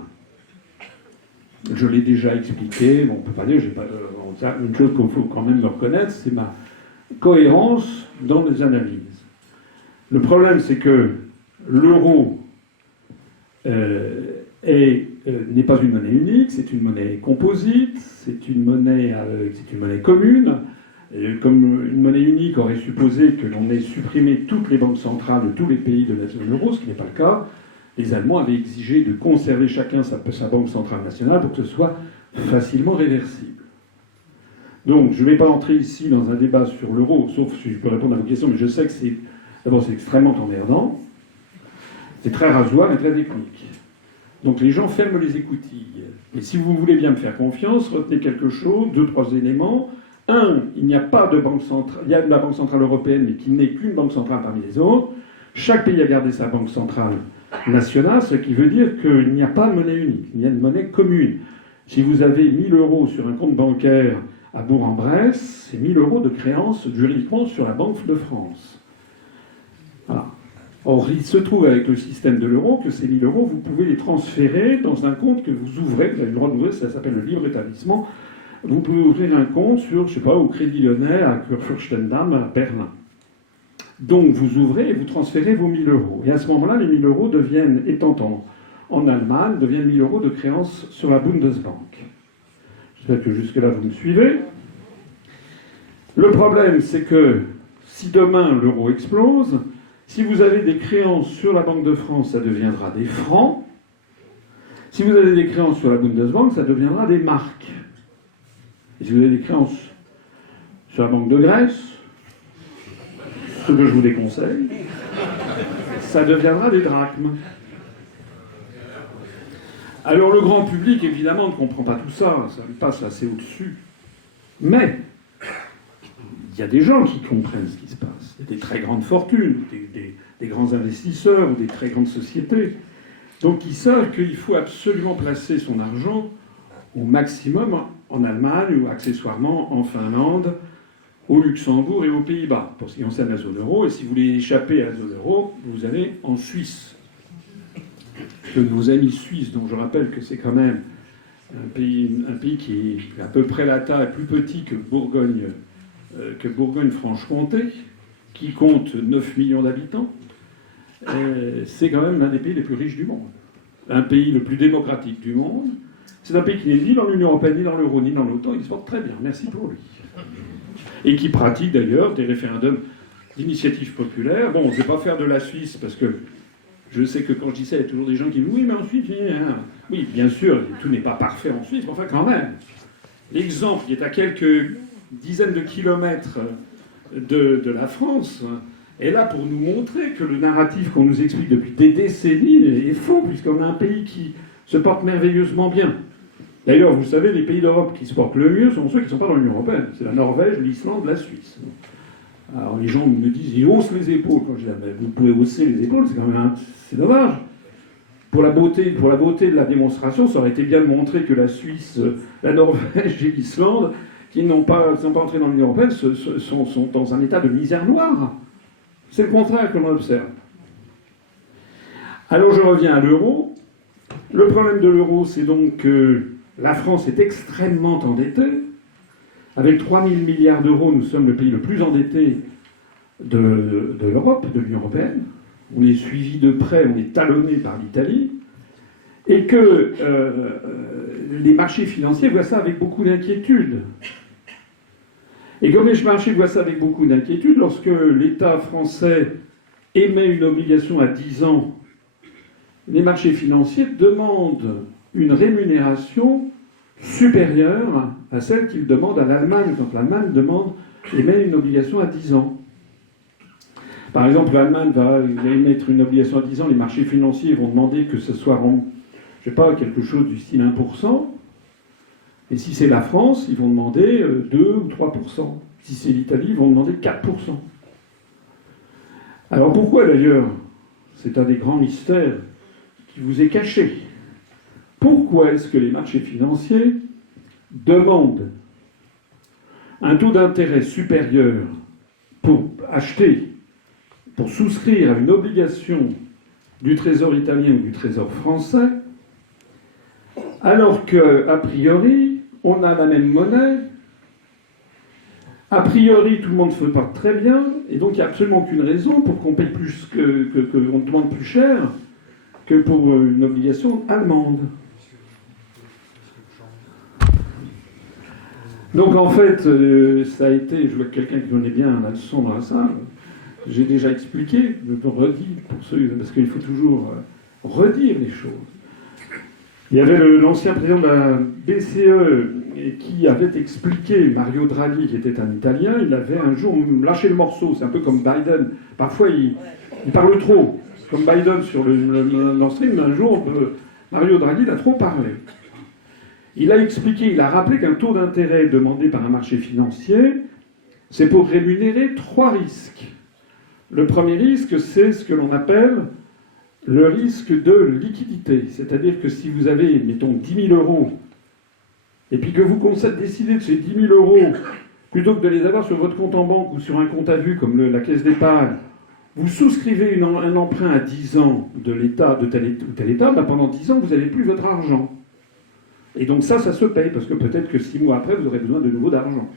Je l'ai déjà expliqué, on ne peut pas dire, une chose qu'il faut quand même me reconnaître, c'est ma cohérence dans les analyses. Le problème, c'est que l'euro n'est pas une monnaie unique, c'est une monnaie composite, c'est une monnaie commune. Comme une monnaie unique aurait supposé que l'on ait supprimé toutes les banques centrales de tous les pays de la zone euro, ce qui n'est pas le cas. Les Allemands avaient exigé de conserver chacun sa banque centrale nationale pour que ce soit facilement réversible. Donc, je ne vais pas entrer ici dans un débat sur l'euro, sauf si je peux répondre à vos questions, mais je sais que c'est extrêmement emmerdant, c'est très rasoir et très technique. Donc les gens ferment les écoutilles. Et si vous voulez bien me faire confiance, retenez quelque chose, 2-3 éléments. Un, il n'y a pas de banque centrale, il y a de la Banque centrale européenne, mais qui n'est qu'une banque centrale parmi les autres. Chaque pays a gardé sa banque centrale nationale, ce qui veut dire qu'il n'y a pas de monnaie unique, il y a une monnaie commune. Si vous avez 1000 euros sur un compte bancaire à Bourg-en-Bresse, c'est 1000 euros de créance juridiquement sur la Banque de France. Voilà. Or, il se trouve avec le système de l'euro que ces 1000 euros, vous pouvez les transférer dans un compte que vous ouvrez, vous avez le droit d'ouvrir, ça s'appelle le libre établissement. Vous pouvez ouvrir un compte sur, je sais pas, au Crédit Lyonnais, à Kurfürstendamm, à Berlin. Donc vous ouvrez et vous transférez vos 1000 euros. Et à ce moment-là, les 1000 euros deviennent, étant en Allemagne, deviennent 1000 euros de créance sur la Bundesbank. J'espère que jusque-là vous me suivez. Le problème, c'est que si demain l'euro explose, si vous avez des créances sur la Banque de France, ça deviendra des francs. Si vous avez des créances sur la Bundesbank, ça deviendra des marques. Et si vous avez des créances sur la Banque de Grèce, ce que je vous déconseille, ça deviendra des drachmes. Alors le grand public, évidemment, ne comprend pas tout ça, ça lui passe assez au-dessus. Mais il y a des gens qui comprennent ce qui se passe. Il y a des très grandes fortunes, des grands investisseurs ou des très grandes sociétés. Donc ils savent qu'il faut absolument placer son argent au maximum en Allemagne ou accessoirement en Finlande, au Luxembourg et aux Pays-Bas, pour ce qui concerne la zone euro. Et si vous voulez échapper à la zone euro, vous allez en Suisse. Que nos amis suisses, dont je rappelle que c'est quand même un pays qui est à peu près la taille, plus petit que Bourgogne-Franche-Comté, qui compte 9 millions d'habitants, c'est quand même l'un des pays les plus riches du monde. Un pays le plus démocratique du monde. C'est un pays qui n'est ni dans l'Union européenne, ni dans l'euro, ni dans l'OTAN. Il se porte très bien. Merci pour lui. Et qui pratique d'ailleurs des référendums d'initiative populaire. Bon, je ne vais pas faire de la Suisse parce que je sais que quand je dis ça, il y a toujours des gens qui me disent « Oui, mais ensuite, oui, bien sûr, tout n'est pas parfait en Suisse, mais enfin quand même. » L'exemple qui est à quelques dizaines de kilomètres de la France est là pour nous montrer que le narratif qu'on nous explique depuis des décennies est faux, puisqu'on a un pays qui se porte merveilleusement bien. D'ailleurs, vous savez, les pays d'Europe qui se portent le mieux sont ceux qui ne sont pas dans l'Union européenne. C'est la Norvège, l'Islande, la Suisse. Alors les gens me disent, ils haussent les épaules. Quand je dis, vous pouvez hausser les épaules, c'est quand même c'est dommage. Pour la beauté de la démonstration, ça aurait été bien de montrer que la Suisse, la Norvège et l'Islande, qui ne sont pas entrés dans l'Union européenne, sont dans un état de misère noire. C'est le contraire que l'on observe. Alors je reviens à l'euro. Le problème de l'euro, c'est donc que la France est extrêmement endettée. Avec 3 000 milliards d'euros, nous sommes le pays le plus endetté de l'Europe, de l'Union européenne. On est suivi de près, on est talonné par l'Italie. Et que les marchés financiers voient ça avec beaucoup d'inquiétude. Et comme les marchés voient ça avec beaucoup d'inquiétude, lorsque l'État français émet une obligation à 10 ans, les marchés financiers demandent une rémunération supérieure à celle qu'ils demandent à l'Allemagne quand l'Allemagne émet une obligation à 10 ans. Par exemple, l'Allemagne va émettre une obligation à 10 ans, les marchés financiers vont demander que ce soit, je ne sais pas, quelque chose du style 1%. Et si c'est la France, ils vont demander 2 ou 3%. Si c'est l'Italie, ils vont demander 4%. Alors pourquoi d'ailleurs? C'est un des grands mystères qui vous est caché. Pourquoi est-ce que les marchés financiers demandent un taux d'intérêt supérieur pour acheter, pour souscrire à une obligation du Trésor italien ou du Trésor français, alors qu'a priori, on a la même monnaie, a priori, tout le monde se porte très bien, et donc il n'y a absolument aucune raison pour qu'on paye plus qu'on demande plus cher que pour une obligation allemande. Donc en fait, ça a été, je vois quelqu'un qui connaît bien la leçon dans la salle, j'ai déjà expliqué, je le redis pour ceux, parce qu'il faut toujours redire les choses. Il y avait l'ancien président de la BCE qui avait expliqué, Mario Draghi, qui était un Italien, il avait un jour lâché le morceau, c'est un peu comme Biden, parfois il parle trop, comme Biden sur le Nord Stream, un jour Mario Draghi a trop parlé. Il a expliqué, il a rappelé qu'un taux d'intérêt demandé par un marché financier, c'est pour rémunérer 3 risques. Le premier risque, c'est ce que l'on appelle le risque de liquidité. C'est-à-dire que si vous avez, mettons, 10 000 euros, et puis que vous décidez de ces 10 000 euros, plutôt que de les avoir sur votre compte en banque ou sur un compte à vue comme la caisse d'épargne, vous souscrivez un emprunt à 10 ans de l'État, de tel ou tel État, ben pendant 10 ans, vous n'avez plus votre argent. Et donc ça se paye, parce que peut-être que 6 mois après, vous aurez besoin de nouveau d'argent.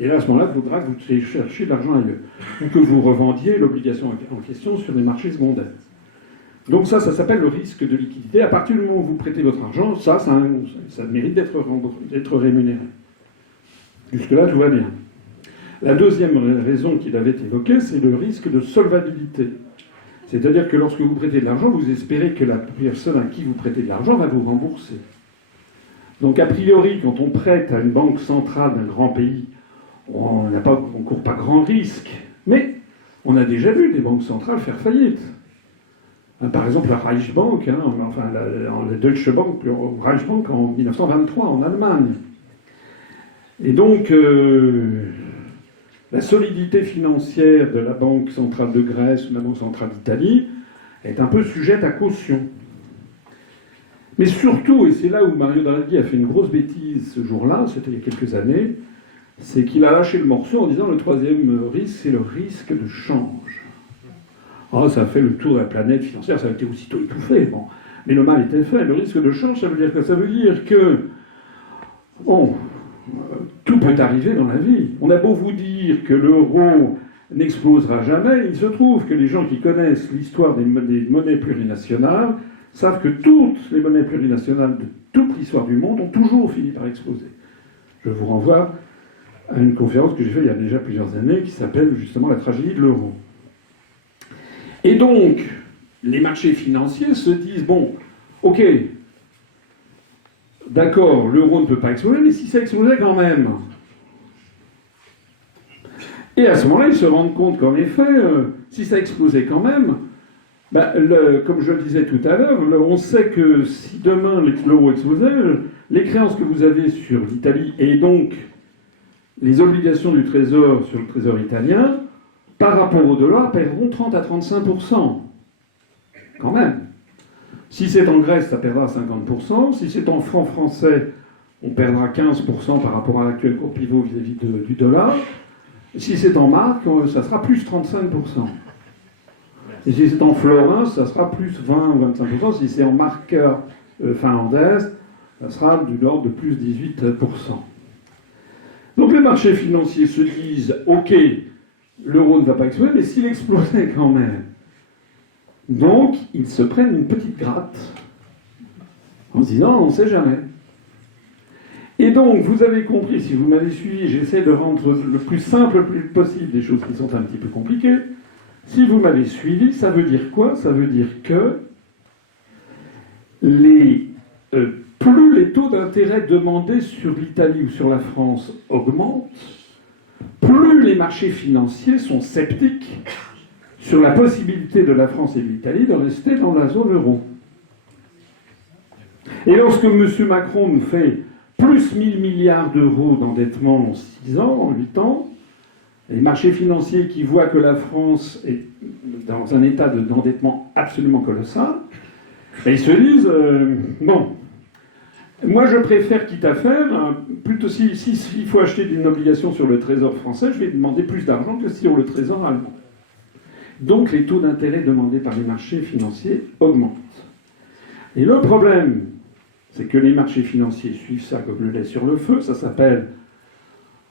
Et là, à ce moment-là, il faudra que vous cherchiez de l'argent ailleurs. Ou que vous revendiez l'obligation en question sur des marchés secondaires. Donc ça s'appelle le risque de liquidité. À partir du moment où vous prêtez votre argent, ça mérite d'être rémunéré. Jusque-là, tout va bien. La deuxième raison qu'il avait évoquée, c'est le risque de solvabilité. C'est-à-dire que lorsque vous prêtez de l'argent, vous espérez que la personne à qui vous prêtez de l'argent va vous rembourser. Donc a priori, quand on prête à une banque centrale d'un grand pays, on ne court pas grand risque. Mais on a déjà vu des banques centrales faire faillite. Par exemple, la Reichsbank, la Deutsche Bank, Reichsbank en 1923 en Allemagne. Et donc, la solidité financière de la Banque centrale de Grèce ou de la Banque centrale d'Italie est un peu sujette à caution. Mais surtout, et c'est là où Mario Draghi a fait une grosse bêtise ce jour-là, c'était il y a quelques années, c'est qu'il a lâché le morceau en disant le troisième risque, c'est le risque de change. Ah, ça a fait le tour de la planète financière, ça a été aussitôt étouffé. Bon. Mais le mal était fait. Le risque de change, ça veut dire que bon, tout peut arriver dans la vie. On a beau vous dire que l'euro n'explosera jamais, il se trouve que les gens qui connaissent l'histoire des monnaies plurinationales savent que toutes les monnaies plurinationales de toute l'histoire du monde ont toujours fini par exploser. Je vous renvoie à une conférence que j'ai faite il y a déjà plusieurs années qui s'appelle justement la tragédie de l'euro. Et donc, les marchés financiers se disent, bon, ok, d'accord, l'euro ne peut pas exploser, mais si ça explosait quand même. Et à ce moment-là, ils se rendent compte qu'en effet, si ça explosait quand même, comme je le disais tout à l'heure, on sait que si demain l'euro explosait, les créances que vous avez sur l'Italie et donc les obligations du Trésor sur le Trésor italien, par rapport au dollar, perdront 30 à 35%. Quand même. Si c'est en Grèce, ça perdra 50%. Si c'est en francs français, on perdra 15% par rapport à l'actuel cours pivot vis-à-vis du dollar. Si c'est en marque, ça sera plus 35%. Et si c'est en florin, ça sera plus 20 ou 25%. Si c'est en marque finlandaise, ça sera de l'ordre de plus 18%. Donc les marchés financiers se disent, ok, l'euro ne va pas exploser, mais s'il explosait quand même. Donc, ils se prennent une petite gratte en se disant, on ne sait jamais. Et donc, vous avez compris, si vous m'avez suivi, j'essaie de rendre le plus simple le plus possible des choses qui sont un petit peu compliquées. Si vous m'avez suivi, ça veut dire quoi? Ça veut dire que plus les taux d'intérêt demandés sur l'Italie ou sur la France augmentent, plus les marchés financiers sont sceptiques sur la possibilité de la France et de l'Italie de rester dans la zone euro. Et lorsque M. Macron nous fait plus 1000 milliards d'euros d'endettement en 6 ans, en 8 ans. Les marchés financiers qui voient que la France est dans un état d'endettement absolument colossal, et ils se disent bon, moi je préfère, quitte à faire, plutôt s'il faut acheter une obligation sur le trésor français, je vais demander plus d'argent que sur le trésor allemand. Donc les taux d'intérêt demandés par les marchés financiers augmentent. Et le problème, c'est que les marchés financiers suivent ça comme le lait sur le feu. Ça s'appelle,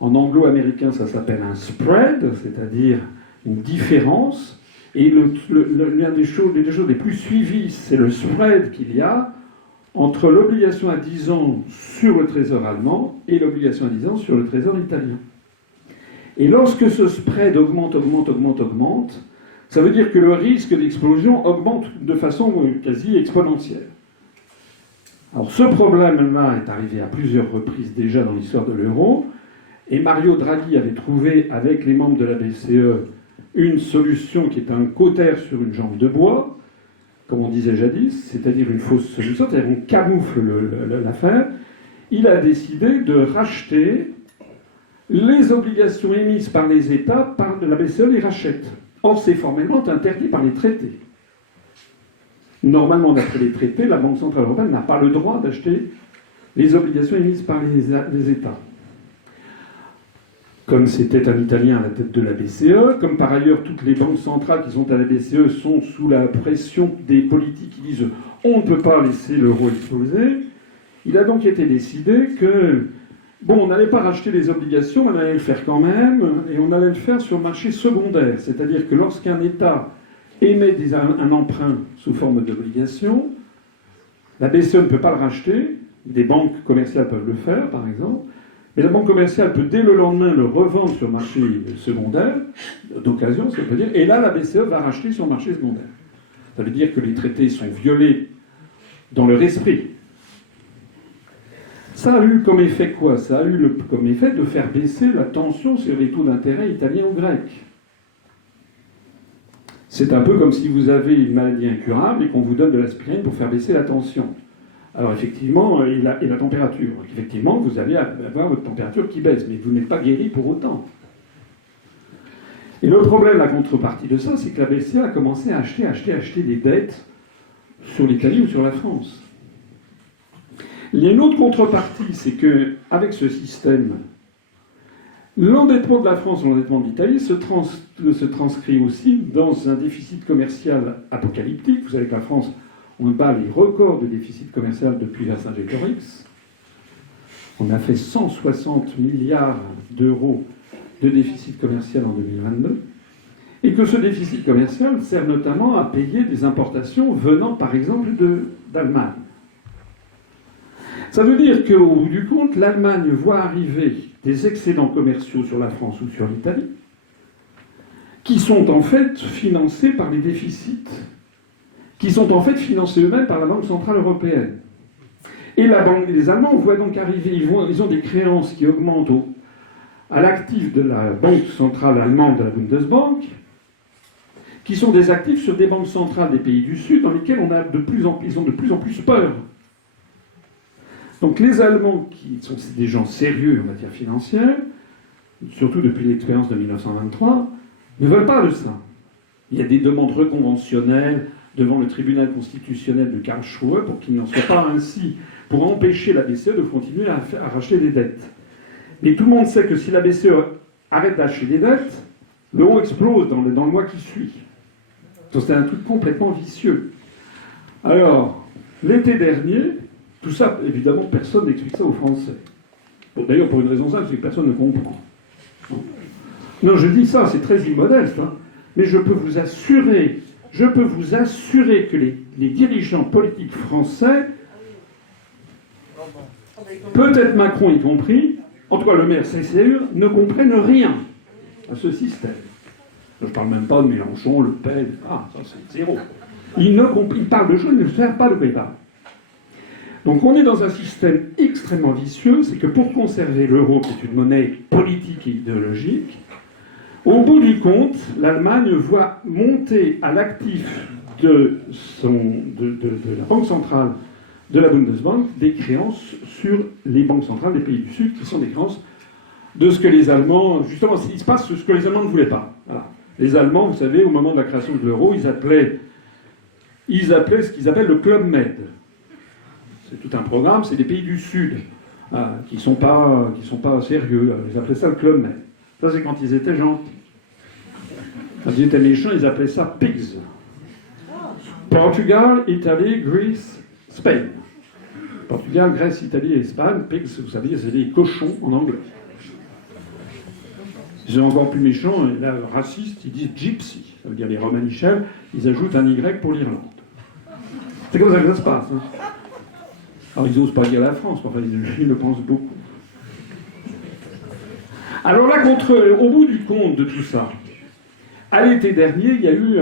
en anglo-américain, ça s'appelle un spread, c'est-à-dire une différence. Et l'une des choses les plus suivies, c'est le spread qu'il y a entre l'obligation à 10 ans sur le trésor allemand et l'obligation à 10 ans sur le trésor italien. Et lorsque ce spread augmente, ça veut dire que le risque d'explosion augmente de façon quasi exponentielle. Alors ce problème-là est arrivé à plusieurs reprises déjà dans l'histoire de l'euro, et Mario Draghi avait trouvé avec les membres de la BCE une solution qui est un cautère sur une jambe de bois, comme on disait jadis, c'est-à-dire une fausse solution, c'est-à-dire on camoufle l'affaire. Il a décidé de racheter les obligations émises par les États, par la BCE les rachète. Or, c'est formellement interdit par les traités. Normalement, d'après les traités, la Banque Centrale Européenne n'a pas le droit d'acheter les obligations émises par les États. Comme c'était un Italien à la tête de la BCE, comme par ailleurs toutes les banques centrales qui sont à la BCE sont sous la pression des politiques qui disent on ne peut pas laisser l'euro exploser, il a donc été décidé que, bon, on n'allait pas racheter les obligations, on allait le faire quand même, et on allait le faire sur le marché secondaire. C'est-à-dire que lorsqu'un État émet un emprunt sous forme d'obligation, la BCE ne peut pas le racheter, des banques commerciales peuvent le faire, par exemple, mais la banque commerciale peut dès le lendemain le revendre sur le marché secondaire, d'occasion, ça veut dire, et là, la BCE va racheter sur le marché secondaire. Ça veut dire que les traités sont violés dans leur esprit. Ça a eu comme effet quoi? Ça a eu comme effet de faire baisser la tension sur les taux d'intérêt italiens ou grecs. C'est un peu comme si vous avez une maladie incurable et qu'on vous donne de l'aspirine pour faire baisser la tension. Alors effectivement, et la température. Effectivement, vous allez avoir votre température qui baisse, mais vous n'êtes pas guéri pour autant. Et le problème, la contrepartie de ça, c'est que la BCE a commencé à acheter des dettes sur l'Italie ou sur la France. Il y a une autre contrepartie, c'est qu'avec ce système, l'endettement de la France ou l'endettement de l'Italie se transcrit aussi dans un déficit commercial apocalyptique. Vous savez que la France, on bat les records de déficit commercial depuis Vercingétorix. On a fait 160 milliards d'euros de déficit commercial en 2022. Et que ce déficit commercial sert notamment à payer des importations venant, par exemple, d'Allemagne. Ça veut dire qu'au bout du compte, l'Allemagne voit arriver des excédents commerciaux sur la France ou sur l'Italie, qui sont en fait financés par les déficits, qui sont en fait financés eux-mêmes par la Banque Centrale Européenne. Et les Allemands voient donc arriver, ils ont des créances qui augmentent à l'actif de la Banque Centrale Allemande, de la Bundesbank, qui sont des actifs sur des banques centrales des pays du Sud, dans lesquels ils ont de plus en plus peur. Donc les Allemands, qui sont des gens sérieux en matière financière, surtout depuis l'expérience de 1923, ne veulent pas de ça. Il y a des demandes reconventionnelles devant le tribunal constitutionnel de Karlsruhe pour qu'il n'en soit pas ainsi, pour empêcher la BCE de continuer à racheter des dettes. Mais tout le monde sait que si la BCE arrête d'acheter des dettes, l'euro explose dans le mois qui suit. Donc c'est un truc complètement vicieux. Alors, l'été dernier, tout ça, évidemment, personne n'explique ça aux Français. Bon, d'ailleurs, pour une raison simple, c'est que personne ne comprend. Non, je dis ça, c'est très immodeste, hein, mais je peux vous assurer que les dirigeants politiques français, peut-être Macron y compris, en tout cas le maire, c'est sûr, ne comprennent rien à ce système. Je ne parle même pas de Mélenchon, Le Pen, ça c'est zéro. Ils parlent de choses, ils ne savent pas de quoi ils parlent. Donc on est dans un système extrêmement vicieux, c'est que pour conserver l'euro, qui est une monnaie politique et idéologique, au bout du compte, l'Allemagne voit monter à l'actif de la Banque centrale de la Bundesbank des créances sur les banques centrales des pays du Sud, qui sont des créances de ce que les Allemands... Justement, il se passe ce que les Allemands ne voulaient pas. Voilà. Les Allemands, vous savez, au moment de la création de l'euro, ils appelaient ce qu'ils appellent le Club Med. C'est tout un programme, c'est des pays du Sud, qui sont pas sérieux. Ils appelaient ça le Club Med. Ça, c'est quand ils étaient gentils. Quand ils étaient méchants, ils appelaient ça pigs. Portugal, Italie, Grèce, Spain. Portugal, Grèce, Italie et Espagne. Pigs, vous savez, c'est des cochons en anglais. Ils sont encore plus méchants, et là, racistes, ils disent gypsy. Ça veut dire les romanichels, ils ajoutent un Y pour l'Irlande. C'est comme ça que ça se passe. Hein. Alors, ils n'osent pas dire la France, enfin, ils le pensent beaucoup. Alors là, au bout du compte de tout ça, à l'été dernier, il y a eu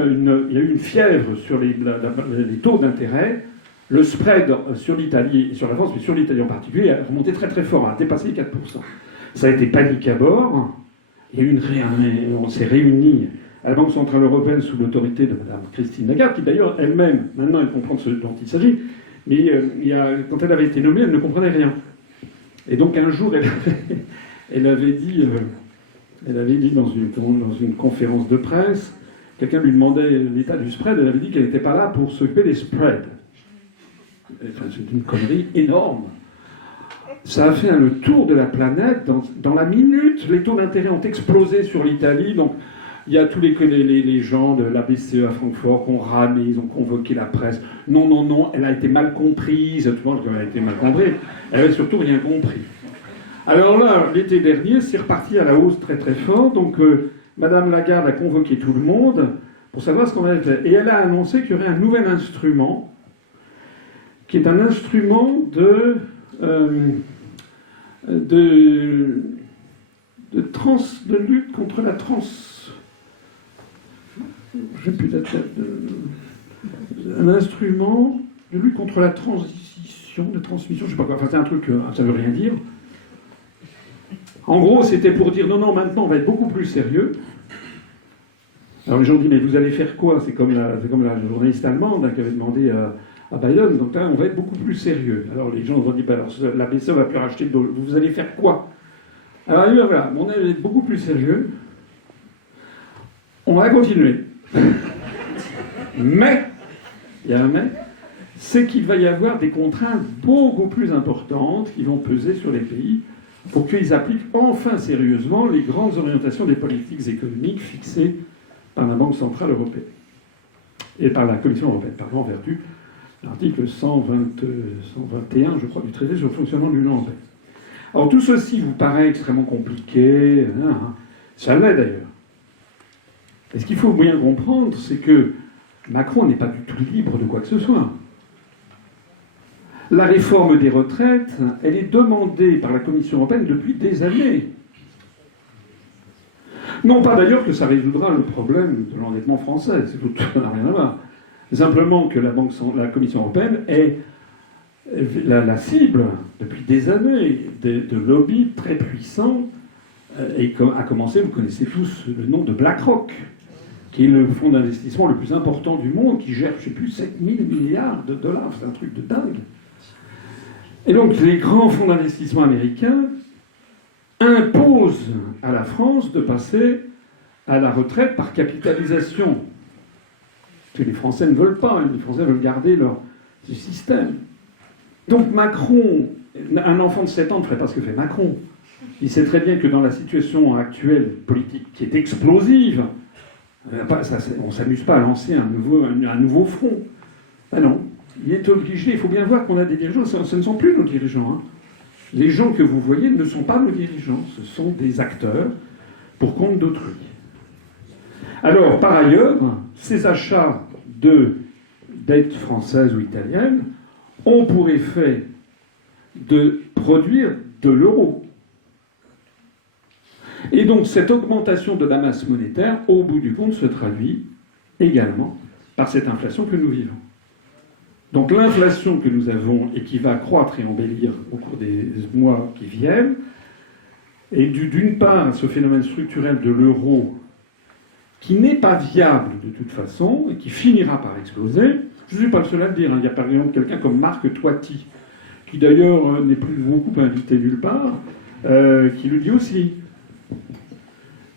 une fièvre sur les taux d'intérêt. Le spread sur l'Italie et sur la France, mais sur l'Italie en particulier, a remonté très très fort, a dépassé les 4%. Ça a été panique à bord. Il y a eu on s'est réunis à la Banque Centrale Européenne sous l'autorité de Mme Christine Lagarde, qui d'ailleurs elle-même, maintenant elle comprend de ce dont il s'agit, mais quand elle avait été nommée, elle ne comprenait rien. Et donc un jour, elle avait dit dans une conférence de presse, quelqu'un lui demandait l'état du spread, elle avait dit qu'elle n'était pas là pour s'occuper des spreads. Enfin, c'est une connerie énorme. Ça a fait le tour de la planète. Dans la minute, les taux d'intérêt ont explosé sur l'Italie. Donc, il y a tous les gens de la BCE à Francfort qui ont ramé, ils ont convoqué la presse. Non, elle a été mal comprise. Tout le monde a été mal comprise. Elle avait surtout rien compris. Alors là, l'été dernier, c'est reparti à la hausse très très fort. Donc, Madame Lagarde a convoqué tout le monde pour savoir ce qu'on allait faire. Et elle a annoncé qu'il y aurait un nouvel instrument, qui est un instrument de lutte contre la un instrument de lutte contre la transmission, je sais pas quoi, enfin c'est un truc, ça veut rien dire. En gros, c'était pour dire non, maintenant on va être beaucoup plus sérieux. Alors les gens disent, mais vous allez faire quoi? C'est comme la journaliste allemande qui avait demandé à Biden, donc là, on va être beaucoup plus sérieux. Alors les gens vont dire, alors, la BCE va plus racheter de dollars. Vous allez faire quoi? Alors voilà, on va être beaucoup plus sérieux. On va continuer. Mais, il y a un mais, c'est qu'il va y avoir des contraintes beaucoup plus importantes qui vont peser sur les pays pour qu'ils appliquent enfin sérieusement les grandes orientations des politiques économiques fixées par la Banque Centrale Européenne et par la Commission Européenne, pardon, en vertu l'article 121, je crois, du traité sur le fonctionnement de l'Union européenne. Alors tout ceci vous paraît extrêmement compliqué, ça l'est d'ailleurs. Et ce qu'il faut bien comprendre, c'est que Macron n'est pas du tout libre de quoi que ce soit. La réforme des retraites, elle est demandée par la Commission européenne depuis des années. Non pas d'ailleurs que ça résoudra le problème de l'endettement français, ça n'a rien à voir. Simplement que la Commission européenne est la cible, depuis des années, de lobbies très puissants, et a commencé, vous connaissez tous le nom de BlackRock, qui est le fonds d'investissement le plus important du monde, qui gère, je ne sais plus, 7000 milliards de dollars, c'est un truc de dingue. Et donc les grands fonds d'investissement américains imposent à la France de passer à la retraite par capitalisation. Que les Français ne veulent pas, les Français veulent garder leur système. Donc Macron, un enfant de 7 ans ne ferait pas ce que fait Macron. Il sait très bien que dans la situation actuelle politique qui est explosive, on ne s'amuse pas à lancer un nouveau front. Ben non, il est obligé, il faut bien voir qu'on a des dirigeants, ce ne sont plus nos dirigeants. Hein. Les gens que vous voyez ne sont pas nos dirigeants, ce sont des acteurs pour compte d'autrui. Alors, par ailleurs, ces achats de dettes françaises ou italiennes ont pour effet de produire de l'euro. Et donc, cette augmentation de la masse monétaire, au bout du compte, se traduit également par cette inflation que nous vivons. Donc, l'inflation que nous avons et qui va croître et embellir au cours des mois qui viennent est due d'une part à ce phénomène structurel de l'euro qui n'est pas viable de toute façon et qui finira par exploser. Je ne suis pas le seul à le dire. Il y a par exemple quelqu'un comme Marc Toiti, qui d'ailleurs n'est plus beaucoup invité nulle part, qui le dit aussi.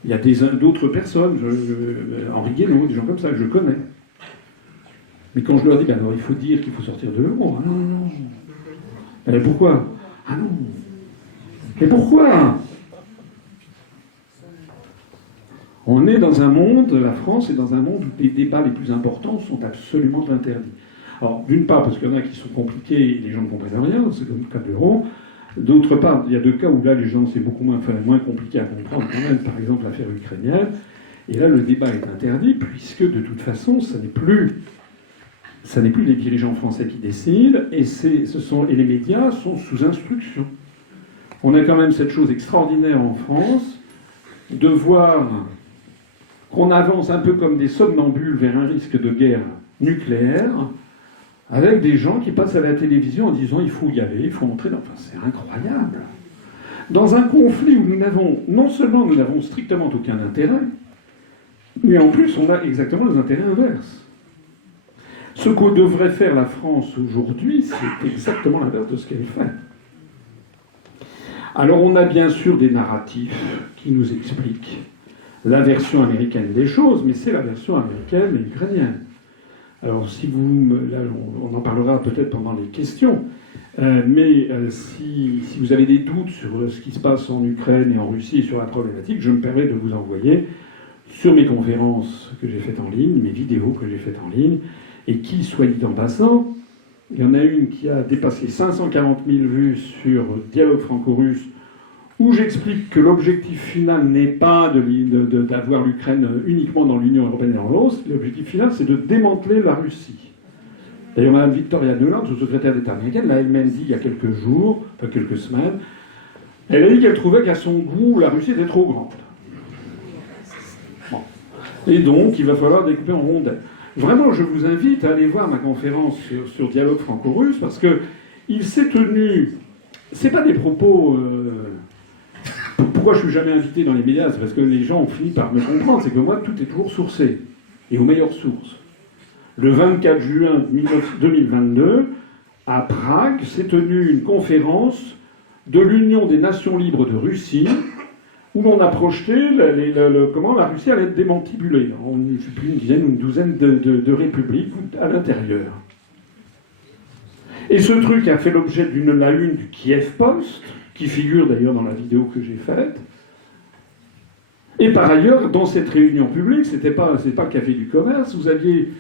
Il y a d'autres personnes, Henri Guénaud, des gens comme ça que je connais. Mais quand je leur dis, alors il faut dire qu'il faut sortir de l'euro, ah non, non. Mais pourquoi? Ah non. Mais pourquoi? On est dans un monde, la France est dans un monde où les débats les plus importants sont absolument interdits. Alors, d'une part, parce qu'il y en a qui sont compliqués et les gens ne comprennent rien, c'est comme le cas de l'euro. D'autre part, il y a 2 cas où là, les gens, c'est beaucoup moins compliqué à comprendre quand même, par exemple l'affaire ukrainienne. Et là, le débat est interdit, puisque de toute façon, ça n'est plus les dirigeants français qui décident, et les médias sont sous instruction. On a quand même cette chose extraordinaire en France, de voir qu'on avance un peu comme des somnambules vers un risque de guerre nucléaire, avec des gens qui passent à la télévision en disant il faut y aller, il faut entrer dans... Enfin, c'est incroyable. Dans un conflit où non seulement nous n'avons strictement aucun intérêt, mais en plus on a exactement les intérêts inverses. Ce que devrait faire la France aujourd'hui, c'est exactement l'inverse de ce qu'elle fait. Alors on a bien sûr des narratifs qui nous expliquent la version américaine des choses, mais c'est la version américaine et ukrainienne. Alors si là, on en parlera peut-être pendant les questions, mais si vous avez des doutes sur ce qui se passe en Ukraine et en Russie sur la problématique, je me permets de vous envoyer sur mes conférences que j'ai faites en ligne, mes vidéos que j'ai faites en ligne, et qui, soit dit en passant, il y en a une qui a dépassé 540 000 vues sur Dialogue franco-russe, où j'explique que l'objectif final n'est pas d'avoir l'Ukraine uniquement dans l'Union européenne et dans l'OSCE, l'objectif final, c'est de démanteler la Russie. D'ailleurs, Mme Victoria Nuland, sous-secrétaire d'État américaine, l'a elle-même dit il y a quelques jours, enfin quelques semaines, elle a dit qu'elle trouvait qu'à son goût, la Russie était trop grande. Bon. Et donc, il va falloir découper en rondelles. Vraiment, je vous invite à aller voir ma conférence sur Dialogue franco-russe, parce que il s'est tenu... C'est pas des propos... Pourquoi je suis jamais invité dans les médias? C'est parce que les gens ont fini par me comprendre. C'est que moi, tout est toujours sourcé, et aux meilleures sources. Le 24 juin 2022, à Prague, s'est tenue une conférence de l'Union des Nations Libres de Russie, où l'on a projeté comment la Russie allait être démantibulée. On ne sait plus une dizaine ou une douzaine de républiques à l'intérieur. Et ce truc a fait l'objet d'une la une du Kiev Post, qui figure d'ailleurs dans la vidéo que j'ai faite. Et par ailleurs, dans cette réunion publique, c'est pas le café du commerce, vous aviez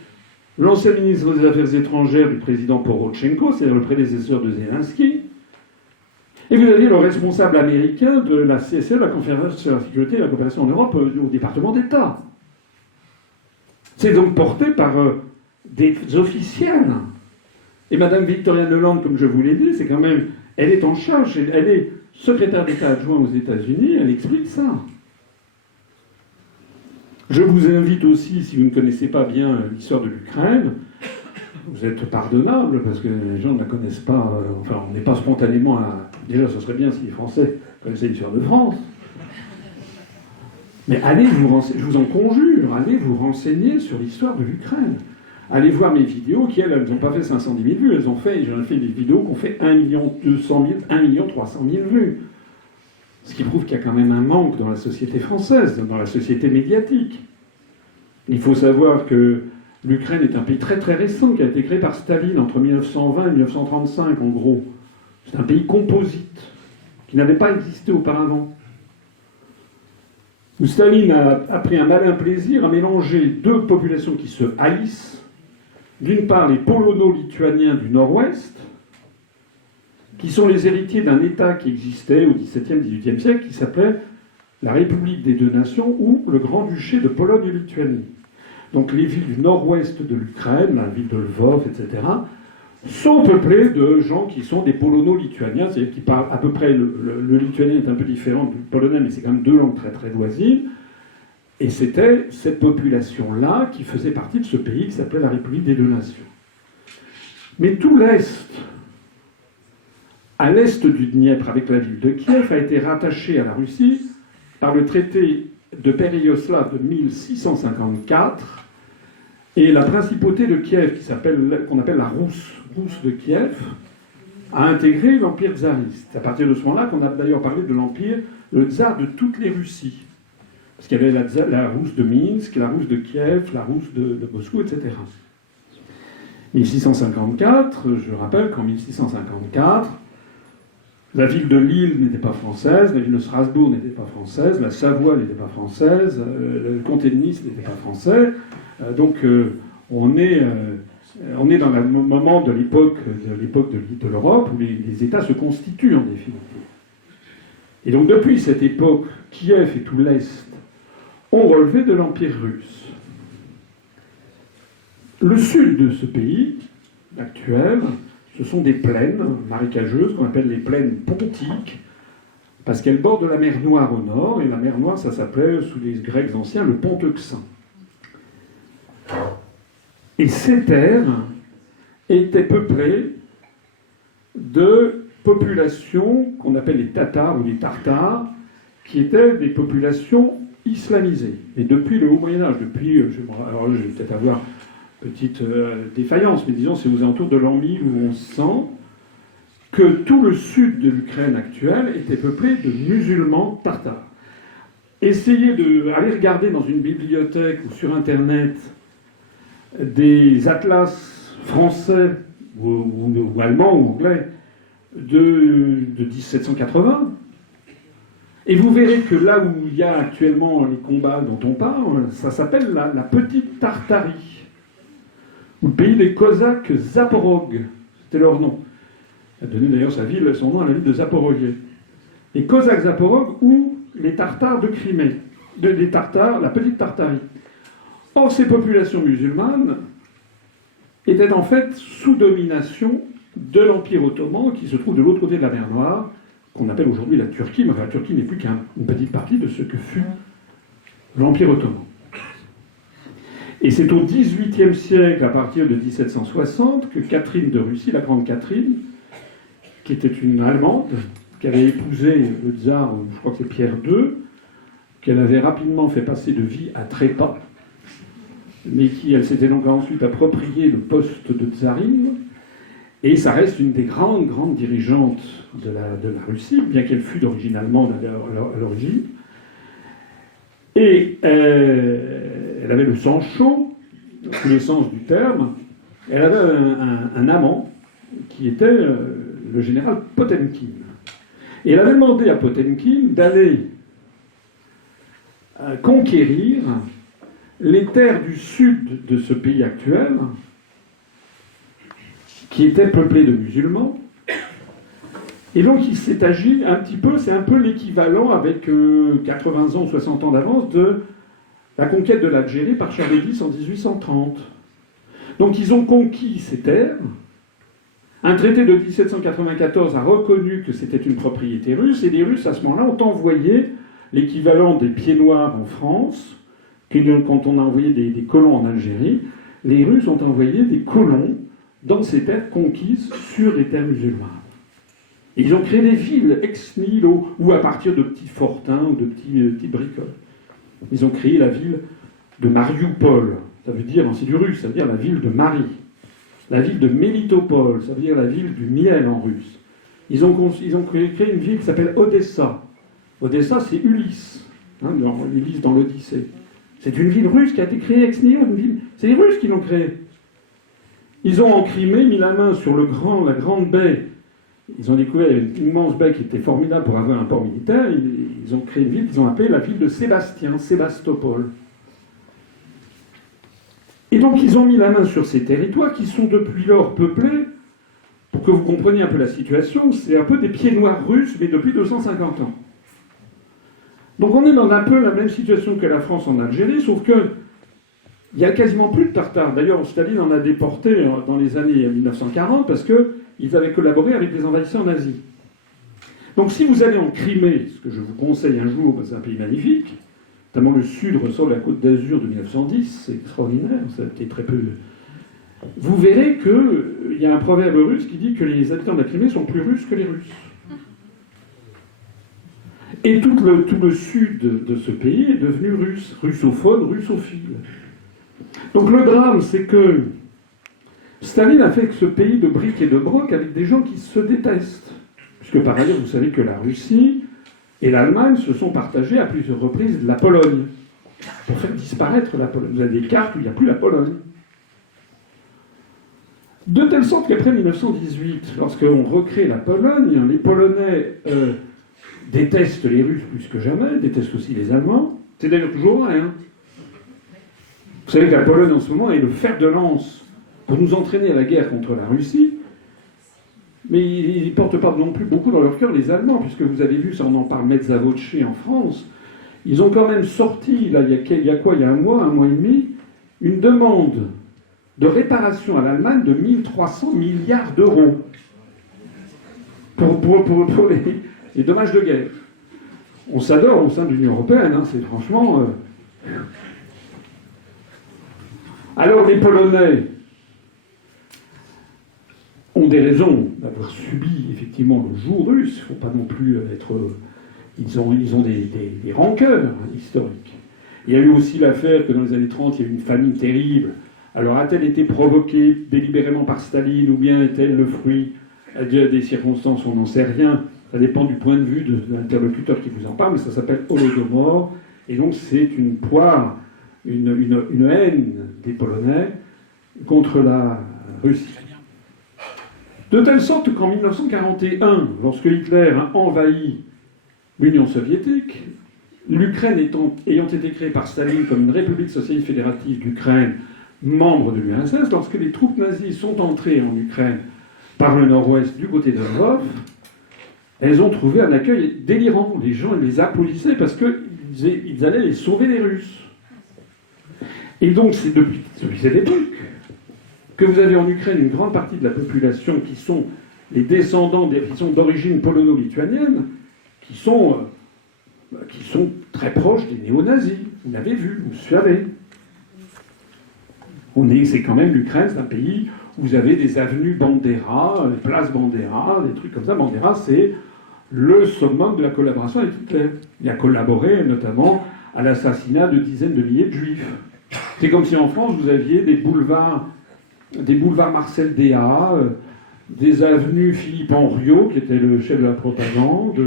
l'ancien ministre des Affaires étrangères du président Porochenko, c'est-à-dire le prédécesseur de Zelensky, et vous aviez le responsable américain de la CSE, la Conférence sur la sécurité et la coopération en Europe, au département d'État. C'est donc porté par des officiels. Et Mme Victoria Nuland, comme je vous l'ai dit, c'est quand même... Elle est en charge, elle est secrétaire d'État adjoint aux États-Unis, elle explique ça. Je vous invite aussi, si vous ne connaissez pas bien l'histoire de l'Ukraine, vous êtes pardonnable, parce que les gens ne la connaissent pas, enfin, on n'est pas spontanément à... Déjà, ce serait bien si les Français connaissaient l'histoire de France. Mais allez vous renseigner, je vous en conjure, allez vous renseigner sur l'histoire de l'Ukraine. Allez voir mes vidéos qui, elles n'ont pas fait 510 000 vues, j'en ai fait des vidéos qui ont fait 1 200 000, 1 300 000 vues. Ce qui prouve qu'il y a quand même un manque dans la société française, dans la société médiatique. Il faut savoir que l'Ukraine est un pays très très récent, qui a été créé par Staline entre 1920 et 1935 en gros. C'est un pays composite, qui n'avait pas existé auparavant. Où Staline a pris un malin plaisir à mélanger 2 populations qui se haïssent. D'une part, les polono-lituaniens du Nord-Ouest, qui sont les héritiers d'un État qui existait au XVIIe, XVIIIe siècle, qui s'appelait la République des Deux Nations ou le Grand-Duché de Pologne et Lituanie. Donc les villes du nord-ouest de l'Ukraine, la ville de Lvov, etc., sont peuplées de gens qui sont des polono-lituaniens, c'est-à-dire qui parlent à peu près... Le lituanien est un peu différent du polonais, mais c'est quand même 2 langues très très voisines. Et c'était cette population-là qui faisait partie de ce pays qui s'appelait la République des Deux Nations. Mais tout l'Est, à l'est du Dniepr, avec la ville de Kiev, a été rattaché à la Russie par le traité de Péréoslav de 1654, et la principauté de Kiev, qu'on appelle la Rousse de Kiev, a intégré l'empire tsariste. C'est à partir de ce moment-là qu'on a d'ailleurs parlé de l'empire, le tsar de toutes les Russies. Parce qu'il y avait la Rousse de Minsk, la Rousse de Kiev, la Rousse de Moscou, etc. 1654, je rappelle qu'en 1654, la ville de Lille n'était pas française, la ville de Strasbourg n'était pas française, la Savoie n'était pas française, le comté de Nice n'était pas français. Donc on est dans le moment de l'époque de l'Europe où les États se constituent en définitive. Et donc depuis cette époque, Kiev et tout l'Est ont relevé de l'Empire russe. Le sud de ce pays actuel, ce sont des plaines marécageuses qu'on appelle les plaines pontiques, parce qu'elles bordent la mer Noire au nord, et la mer Noire, ça s'appelait, sous les Grecs anciens, le Pont Euxin. Et ces terres étaient peuplées de populations qu'on appelle les Tatars ou les Tartares, qui étaient des populations islamisées. Et depuis le Haut Moyen-Âge, alors là, je vais peut-être avoir une petite défaillance, mais disons c'est aux alentours de l'an 1000 ou 1100, que tout le sud de l'Ukraine actuelle était peuplé de musulmans tartares. Essayez d'aller regarder dans une bibliothèque ou sur Internet des atlas français ou allemands ou anglais de 1780, et vous verrez que là où il y a actuellement les combats dont on parle, ça s'appelle la Petite Tartarie, ou le pays des Cosaques Zaporog, c'était leur nom. Il a donné d'ailleurs son nom à la ville de Zaporogie. Les Cosaques Zaporog ou les Tartares de Crimée, les Tartares, la Petite Tartarie. Or, ces populations musulmanes étaient en fait sous domination de l'Empire ottoman qui se trouve de l'autre côté de la mer Noire, qu'on appelle aujourd'hui la Turquie, mais enfin, la Turquie n'est plus qu'une petite partie de ce que fut l'Empire ottoman. Et c'est au XVIIIe siècle, à partir de 1760, que Catherine de Russie, la grande Catherine, qui était une Allemande, qui avait épousé le tsar, je crois que c'est Pierre II, qu'elle avait rapidement fait passer de vie à trépas, mais elle s'était donc ensuite approprié le poste de tsarine, et ça reste une des grandes dirigeantes de la Russie, bien qu'elle fût d'origine allemande à l'origine. Et elle avait le sang chaud, dans tous les sens du terme. Elle avait un amant qui était le général Potemkin. Et elle avait demandé à Potemkin d'aller conquérir les terres du sud de ce pays actuel, qui étaient peuplées de musulmans. Et donc il s'est agi un petit peu, c'est un peu l'équivalent avec 80 ans ou 60 ans d'avance de la conquête de l'Algérie par Charles X en 1830. Donc ils ont conquis ces terres. Un traité de 1794 a reconnu que c'était une propriété russe, et les Russes, à ce moment-là, ont envoyé l'équivalent des pieds noirs en France, quand on a envoyé des colons en Algérie, les Russes ont envoyé des colons dans ces terres conquises sur les terres musulmanes. Et ils ont créé des villes ex nihilo, ou à partir de petits fortins ou de petites bricoles. Ils ont créé la ville de Mariupol, ça veut dire, c'est du russe, ça veut dire la ville de Marie. La ville de Mélitopol, ça veut dire la ville du miel en russe. Ils ont créé une ville qui s'appelle Odessa. Odessa, c'est Ulysse, Ulysse dans l'Odyssée. C'est une ville russe qui a été créée ex nihilo, c'est les Russes qui l'ont créée. Ils ont en Crimée mis la main sur la grande baie. Ils ont découvert une immense baie qui était formidable pour avoir un port militaire. Ils ont créé une ville qu'ils ont appelée la ville de Sébastien, Sébastopol. Et donc ils ont mis la main sur ces territoires qui sont depuis lors peuplés, pour que vous compreniez un peu la situation, c'est un peu des pieds noirs russes, mais depuis 250 ans. Donc on est dans un peu la même situation que la France en Algérie, sauf que il n'y a quasiment plus de Tartares. D'ailleurs, Staline en a déporté dans les années 1940 parce qu'ils avaient collaboré avec les envahisseurs nazis. Donc si vous allez en Crimée, ce que je vous conseille un jour, c'est un pays magnifique, notamment le sud ressort de la Côte d'Azur de 1910, c'est extraordinaire, ça a été très peu... Vous verrez qu'il y a un proverbe russe qui dit que les habitants de la Crimée sont plus russes que les Russes. Et tout le sud de ce pays est devenu russe, russophone, russophile. Donc le drame, c'est que Staline a fait ce pays de briques et de broc avec des gens qui se détestent. Puisque par ailleurs, vous savez que la Russie et l'Allemagne se sont partagées à plusieurs reprises la Pologne, pour faire disparaître la Pologne. Vous avez des cartes où il n'y a plus la Pologne. De telle sorte qu'après 1918, lorsqu'on recrée la Pologne, les Polonais détestent les Russes plus que jamais, détestent aussi les Allemands. C'est d'ailleurs toujours vrai. Hein. Vous savez que la Pologne en ce moment est le fer de lance pour nous entraîner à la guerre contre la Russie. Mais ils ne portent pas non plus beaucoup dans leur cœur les Allemands, puisque vous avez vu, ça on en parle mezza voce en France, ils ont quand même sorti, là, il y a un mois et demi, une demande de réparation à l'Allemagne de 1300 milliards d'euros pour les dommages de guerre. On s'adore au sein de l'Union européenne, hein, c'est franchement... Alors les Polonais ont des raisons d'avoir subi effectivement le joug russe, il ne faut pas non plus être... Ils ont des rancœurs historiques. Il y a eu aussi l'affaire que dans les années 30, il y a eu une famine terrible. Alors a-t-elle été provoquée délibérément par Staline ou bien est-elle le fruit des circonstances? On n'en sait rien. Ça dépend du point de vue de l'interlocuteur qui vous en parle, mais ça s'appelle Holodomor. Et donc c'est une poire, une haine des Polonais contre la Russie. De telle sorte qu'en 1941, lorsque Hitler a envahi l'Union soviétique, l'Ukraine ayant été créée par Staline comme une république socialiste fédérative d'Ukraine, membre de l'URSS, lorsque les troupes nazies sont entrées en Ukraine par le nord-ouest du côté de Lvov, elles ont trouvé un accueil délirant. Les gens les applaudissaient parce qu'ils allaient les sauver des Russes. Et donc c'est depuis cette époque que vous avez en Ukraine une grande partie de la population qui sont les descendants qui sont d'origine polono-lituanienne, qui sont très proches des néo-nazis. Vous l'avez vu, vous le savez. C'est quand même l'Ukraine, c'est un pays où vous avez des avenues Bandera, des places Bandera, des trucs comme ça. Bandera, c'est le summum de la collaboration avec Hitler. Il a collaboré notamment à l'assassinat de dizaines de milliers de juifs. C'est comme si en France, vous aviez des boulevards Marcel Déat, des avenues Philippe Henriot, qui était le chef de la propagande,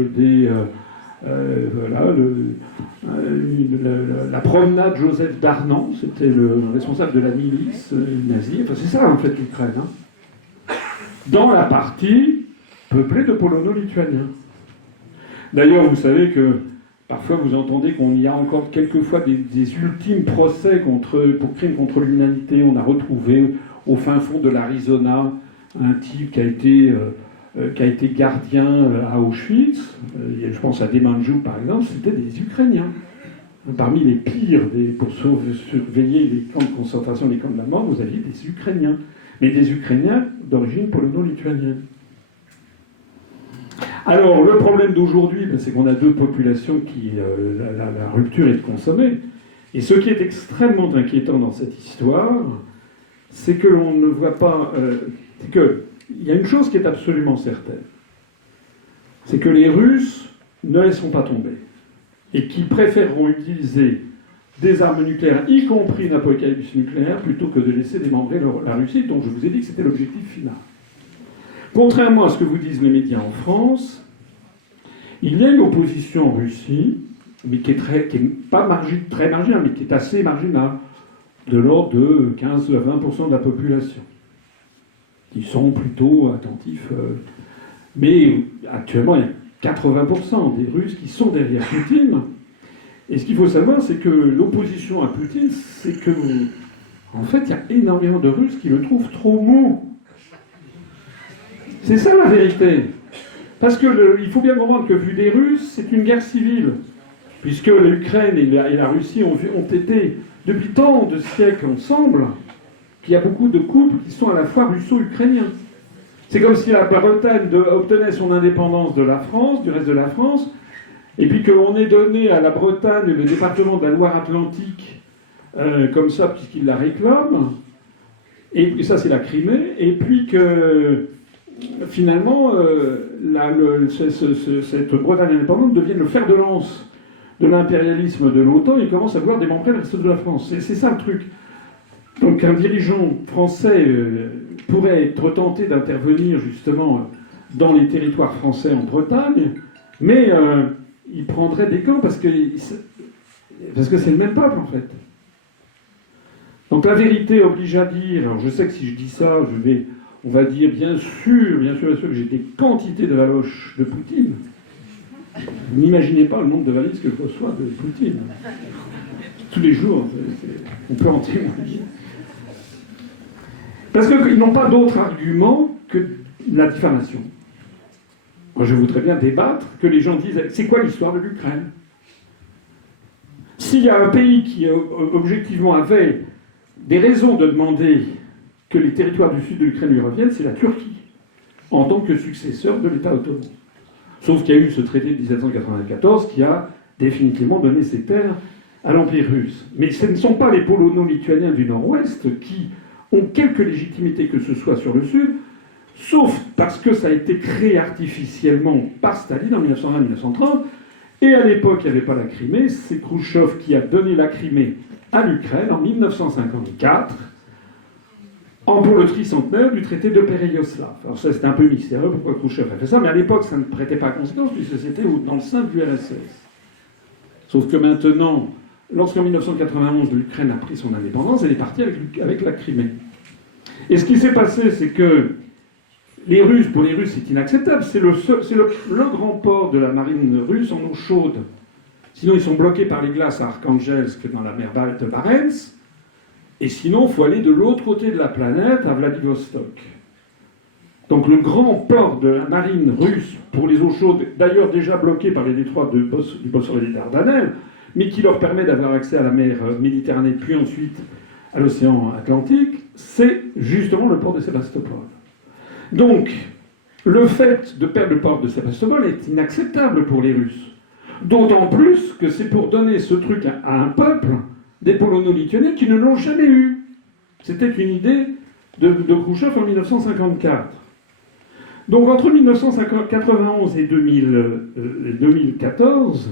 la promenade Joseph Darnan, c'était le responsable de la milice nazie. Enfin, c'est ça, en fait, l'Ukraine. Hein. Dans la partie peuplée de polono-lituaniens. D'ailleurs, vous savez que parfois vous entendez qu'il y a encore quelquefois des ultimes procès pour crimes contre l'humanité. On a retrouvé au fin fond de l'Arizona un type qui a été gardien à Auschwitz. Je pense à Demanjuk par exemple, c'était des Ukrainiens. Parmi les pires pour surveiller les camps de concentration, les camps de la mort, vous aviez des Ukrainiens. Mais des Ukrainiens d'origine polono-lituanienne. Alors, le problème d'aujourd'hui, c'est qu'on a deux populations qui... la rupture est de consommer. Et ce qui est extrêmement inquiétant dans cette histoire, c'est que l'on ne voit pas... c'est qu'il y a une chose qui est absolument certaine. C'est que les Russes ne laisseront pas tomber. Et qui préféreront utiliser des armes nucléaires, y compris une apocalypse nucléaire, plutôt que de laisser démembrer la Russie, dont je vous ai dit que c'était l'objectif final. Contrairement à ce que vous disent les médias en France, il y a une opposition en Russie, mais qui est pas très marginale, mais qui est assez marginale, de l'ordre de 15 à 20% de la population, qui sont plutôt attentifs. Mais actuellement, il y a 80% des Russes qui sont derrière Poutine. Et ce qu'il faut savoir, c'est que l'opposition à Poutine, c'est que, en fait, il y a énormément de Russes qui le trouvent trop mou. C'est ça la vérité. Parce que il faut bien comprendre que, vu des Russes, c'est une guerre civile. Puisque l'Ukraine et la Russie ont été, depuis tant de siècles ensemble, qu'il y a beaucoup de couples qui sont à la fois russo-ukrainiens. C'est comme si la Bretagne obtenait son indépendance de la France, du reste de la France, et puis qu'on ait donné à la Bretagne le département de la Loire-Atlantique, comme ça, puisqu'il la réclame, et ça c'est la Crimée, et puis que finalement, cette Bretagne indépendante devienne le fer de lance de l'impérialisme de l'OTAN et commence à vouloir démembrer le reste de la France. C'est ça le truc. Donc un dirigeant français pourrait être tenté d'intervenir justement dans les territoires français en Bretagne, mais il prendrait des camps parce que c'est le même peuple en fait. Donc la vérité oblige à dire, alors je sais que si je dis ça, on va dire bien sûr que j'ai des quantités de valoches de Poutine. Vous n'imaginez pas le nombre de valises que je reçois de Poutine. Tous les jours, on peut en témoigner. Parce qu'ils n'ont pas d'autre argument que la diffamation. Moi, je voudrais bien débattre, que les gens disent, c'est quoi l'histoire de l'Ukraine? S'il y a un pays qui, objectivement, avait des raisons de demander que les territoires du sud de l'Ukraine lui reviennent, c'est la Turquie, en tant que successeur de l'État ottoman. Sauf qu'il y a eu ce traité de 1794 qui a définitivement donné ses terres à l'Empire russe. Mais ce ne sont pas les polono-lituaniens du Nord-Ouest qui ont quelque légitimité que ce soit sur le Sud, sauf parce que ça a été créé artificiellement par Staline en 1920-1930, et à l'époque, il n'y avait pas la Crimée, c'est Khrouchtchev qui a donné la Crimée à l'Ukraine en 1954, pour le tricentenaire du traité de Péreyaslav. Alors ça, c'est un peu mystérieux pourquoi Khrouchtchev a fait ça, mais à l'époque, ça ne prêtait pas à conséquence, puisque c'était dans le sein de l'URSS. Sauf que maintenant, lorsqu'en 1991, l'Ukraine a pris son indépendance, elle est partie avec la Crimée. Et ce qui s'est passé, c'est que pour les Russes, c'est inacceptable. C'est le grand port de la marine russe en eau chaude. Sinon, ils sont bloqués par les glaces à Arkhangelsk dans la mer de Barents. Et sinon, il faut aller de l'autre côté de la planète, à Vladivostok. Donc le grand port de la marine russe pour les eaux chaudes, d'ailleurs déjà bloqué par les détroits du Bosphore et des Dardanelles, mais qui leur permet d'avoir accès à la mer Méditerranée, puis ensuite à l'océan Atlantique, c'est justement le port de Sébastopol. Donc, le fait de perdre le port de Sébastopol est inacceptable pour les Russes. D'autant plus que c'est pour donner ce truc à un peuple, des polono-lituaniens, qui ne l'ont jamais eu. C'était une idée de Khrouchtchev en 1954. Donc, entre 1991 et 2014,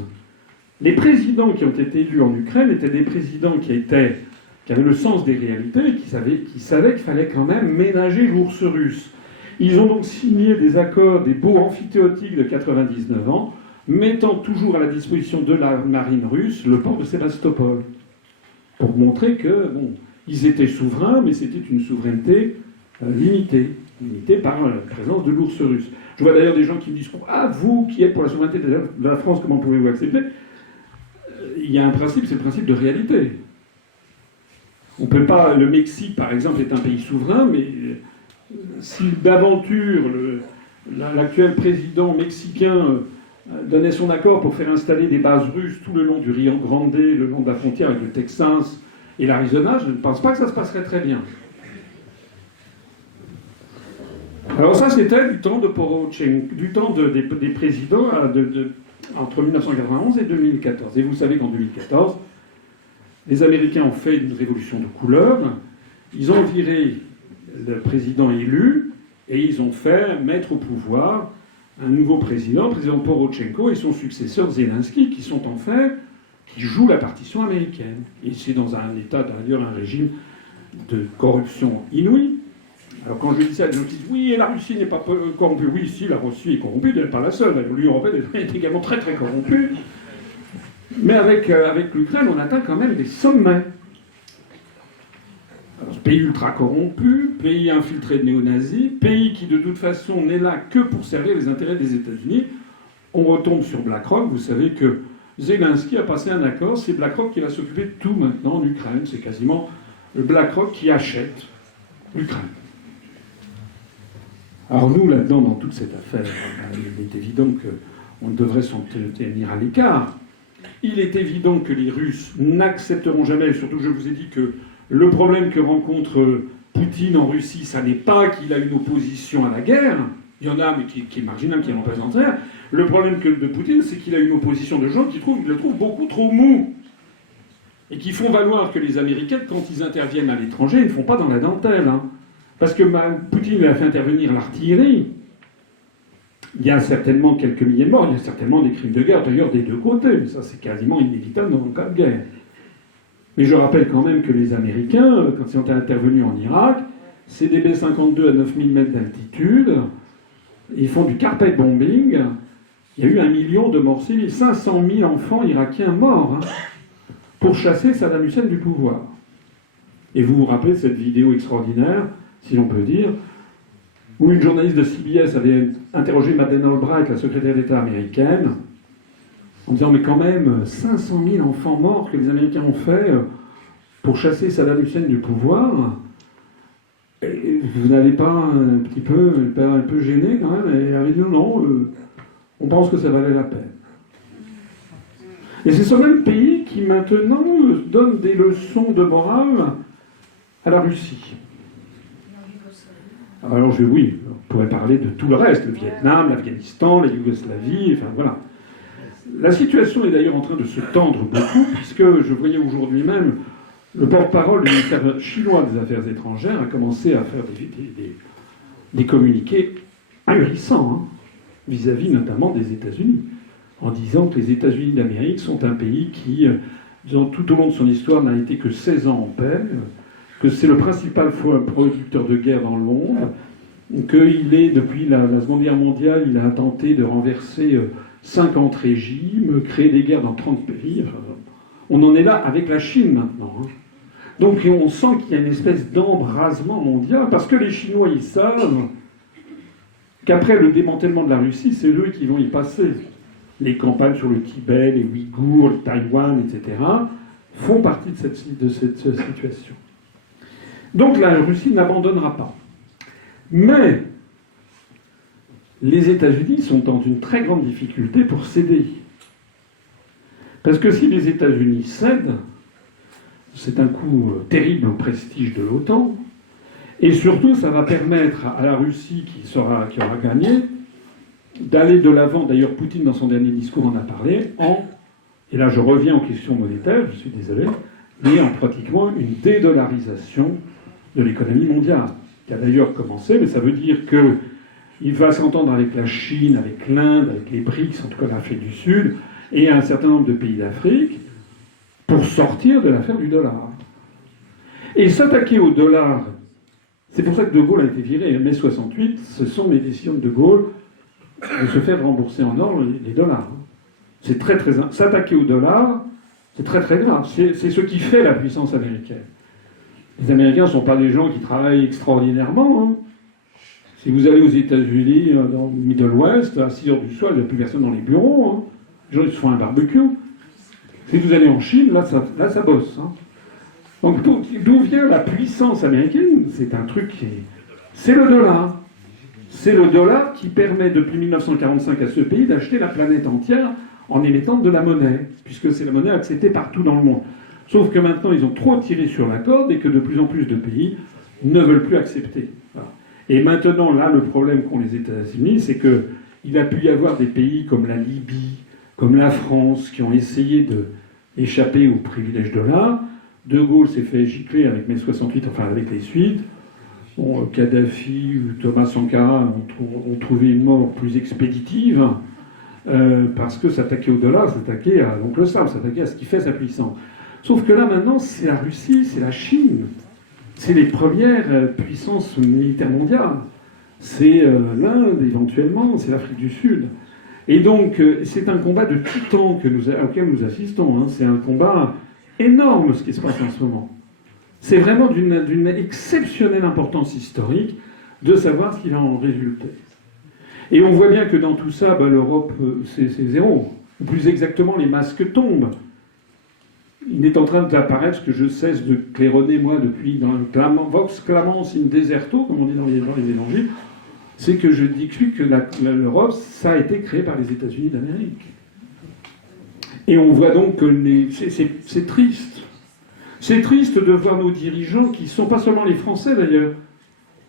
les présidents qui ont été élus en Ukraine étaient des présidents qui avaient le sens des réalités, qui savaient qu'il fallait quand même ménager l'ours russe. Ils ont donc signé des accords, des baux amphithéotiques de 99 ans, mettant toujours à la disposition de la marine russe le port de Sébastopol, pour montrer que, ils étaient souverains, mais c'était une souveraineté limitée par la présence de l'ours russe. Je vois d'ailleurs des gens qui me disent « Ah, vous qui êtes pour la souveraineté de la France, comment pouvez-vous accepter ?» Il y a un principe, c'est le principe de réalité. On peut pas... Le Mexique, par exemple, est un pays souverain, mais si d'aventure l'actuel président mexicain donnait son accord pour faire installer des bases russes tout le long du Rio Grande, le long de la frontière avec le Texas et l'Arizona, je ne pense pas que ça se passerait très bien. Alors ça, c'était du temps de Poroshenko, du temps des présidents entre 1991 et 2014. Et vous savez qu'en 2014, les Américains ont fait une révolution de couleur. Ils ont viré le président élu et ils ont fait mettre au pouvoir un nouveau président, le président Poroshenko, et son successeur Zelensky, qui jouent la partition américaine. Et c'est dans un état, d'ailleurs, un régime de corruption inouïe. Alors quand je dis ça, les gens disent « Oui, et la Russie n'est pas corrompue ». Oui, si, la Russie est corrompue, elle n'est pas la seule. L'Union européenne est également très très corrompue. Mais avec l'Ukraine, on atteint quand même des sommets. Alors, pays ultra corrompu, pays infiltré de néo-nazis, pays qui de toute façon n'est là que pour servir les intérêts des États-Unis. On retombe sur BlackRock. Vous savez que Zelensky a passé un accord. C'est BlackRock qui va s'occuper de tout maintenant en Ukraine. C'est quasiment le BlackRock qui achète l'Ukraine. Alors nous, là-dedans, dans toute cette affaire, il est évident qu'on devrait s'en tenir à l'écart. Il est évident que les Russes n'accepteront jamais, et surtout je vous ai dit que le problème que rencontre Poutine en Russie, ça n'est pas qu'il a une opposition à la guerre, il y en a mais qui est marginale, qui est représentaire. Le problème de Poutine, c'est qu'il a une opposition de gens qui le trouvent beaucoup trop mou. Et qui font valoir que les Américains, quand ils interviennent à l'étranger, ils ne font pas dans la dentelle. Parce que Poutine a fait intervenir l'artillerie. Il y a certainement quelques milliers de morts, il y a certainement des crimes de guerre, d'ailleurs des deux côtés, mais ça c'est quasiment inévitable dans le cas de guerre. Mais je rappelle quand même que les Américains, quand ils sont intervenus en Irak, c'est des B-52 à 9000 mètres d'altitude. Ils font du carpet bombing. Il y a eu 1 million de morts civils, 500 000 enfants irakiens morts pour chasser Saddam Hussein du pouvoir. Et vous vous rappelez de cette vidéo extraordinaire, si l'on peut dire, où une journaliste de CBS avait interrogé Madeleine Albright, la secrétaire d'État américaine, en disant « Mais quand même, 500 000 enfants morts que les Américains ont fait pour chasser Saddam Hussein du pouvoir, et vous n'allez pas un peu gêné quand même ?» Et elle avait dit « Non, on pense que ça valait la peine. » Et c'est ce même pays qui maintenant donne des leçons de morale à la Russie. Alors oui, on pourrait parler de tout le reste, le Vietnam, l'Afghanistan, la Yougoslavie, enfin voilà. La situation est d'ailleurs en train de se tendre beaucoup, puisque je voyais aujourd'hui même le porte-parole du ministère chinois des Affaires étrangères a commencé à faire des communiqués ahurissants, vis-à-vis notamment des États-Unis, en disant que les États-Unis d'Amérique sont un pays qui, disons, tout au long de son histoire, n'a été que 16 ans en paix, que c'est le principal producteur de guerre dans le monde, qu'il est, depuis la Seconde Guerre mondiale, il a tenté de renverser 50 régimes, créer des guerres dans 30 pays. Enfin, on en est là avec la Chine maintenant. Donc on sent qu'il y a une espèce d'embrasement mondial, parce que les Chinois, ils savent qu'après le démantèlement de la Russie, c'est eux qui vont y passer. Les campagnes sur le Tibet, les Ouïghours, le Taïwan, etc., font partie de cette situation. Donc la Russie n'abandonnera pas. Mais les États-Unis sont dans une très grande difficulté pour céder. Parce que si les États-Unis cèdent, c'est un coup terrible au prestige de l'OTAN, et surtout ça va permettre à la Russie qui aura gagné d'aller de l'avant. D'ailleurs, Poutine, dans son dernier discours, en a parlé, et là je reviens aux questions monétaires, je suis désolé, mais en pratiquement une dédollarisation de l'économie mondiale, qui a d'ailleurs commencé, mais ça veut dire qu'il va s'entendre avec la Chine, avec l'Inde, avec les BRICS, en tout cas l'Afrique du Sud, et un certain nombre de pays d'Afrique, pour sortir de l'affaire du dollar. Et s'attaquer au dollar, c'est pour ça que De Gaulle a été viré. Mai 68, ce sont les décisions de De Gaulle de se faire rembourser en or les dollars. C'est très très... S'attaquer au dollar, c'est très très grave. C'est ce qui fait la puissance américaine. Les Américains ne sont pas des gens qui travaillent extraordinairement. Si vous allez aux États-Unis, dans le Middle West, à 6 heures du soir, il n'y a plus personne dans les bureaux. Les gens, ils se font un barbecue. Si vous allez en Chine, là, ça bosse. Donc, d'où vient la puissance américaine? C'est un truc qui est... C'est le dollar. C'est le dollar qui permet, depuis 1945 à ce pays, d'acheter la planète entière en émettant de la monnaie, puisque c'est la monnaie acceptée partout dans le monde. Sauf que maintenant, ils ont trop tiré sur la corde et que de plus en plus de pays ne veulent plus accepter. Voilà. Et maintenant, là, le problème qu'ont les États-Unis, c'est qu'il a pu y avoir des pays comme la Libye, comme la France, qui ont essayé d'échapper au privilège de l'art. De Gaulle s'est fait gicler avec mai 68, enfin avec les suites. Bon, Kadhafi ou Thomas Sankara ont trouvé une mort plus expéditive, parce que s'attaquer au dollar, s'attaquer à l'oncle Sam, s'attaquer à ce qui fait sa puissance. Sauf que là, maintenant, c'est la Russie, c'est la Chine. C'est les premières puissances militaires mondiales. C'est l'Inde, éventuellement, c'est l'Afrique du Sud. Et donc, c'est un combat de titans auquel nous assistons. C'est un combat énorme, ce qui se passe en ce moment. C'est vraiment d'une exceptionnelle importance historique de savoir ce qui va en résulter. Et on voit bien que dans tout ça, l'Europe, c'est zéro. Ou plus exactement, les masques tombent. Il est en train d'apparaître ce que je cesse de claironner, moi, depuis dans le Vox clamans in deserto, comme on dit dans les évangiles, c'est que je dis que l'Europe, ça a été créé par les États-Unis d'Amérique. Et on voit donc que c'est triste. C'est triste de voir nos dirigeants, qui ne sont pas seulement les Français d'ailleurs.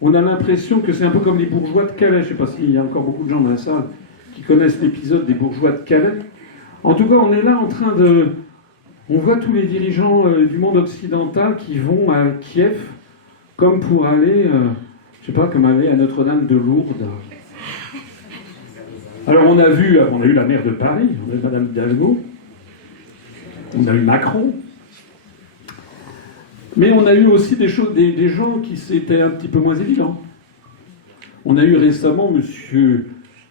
On a l'impression que c'est un peu comme les bourgeois de Calais. Je ne sais pas s'il y a encore beaucoup de gens dans la salle qui connaissent l'épisode des bourgeois de Calais. En tout cas, on est là en train de... On voit tous les dirigeants du monde occidental qui vont à Kiev comme pour aller, je sais pas, comme aller à Notre-Dame de Lourdes. Alors on a eu la maire de Paris, on a eu Madame Hidalgo, on a eu Macron. Mais on a eu aussi des choses, des gens qui c'était un petit peu moins évident. On a eu récemment M.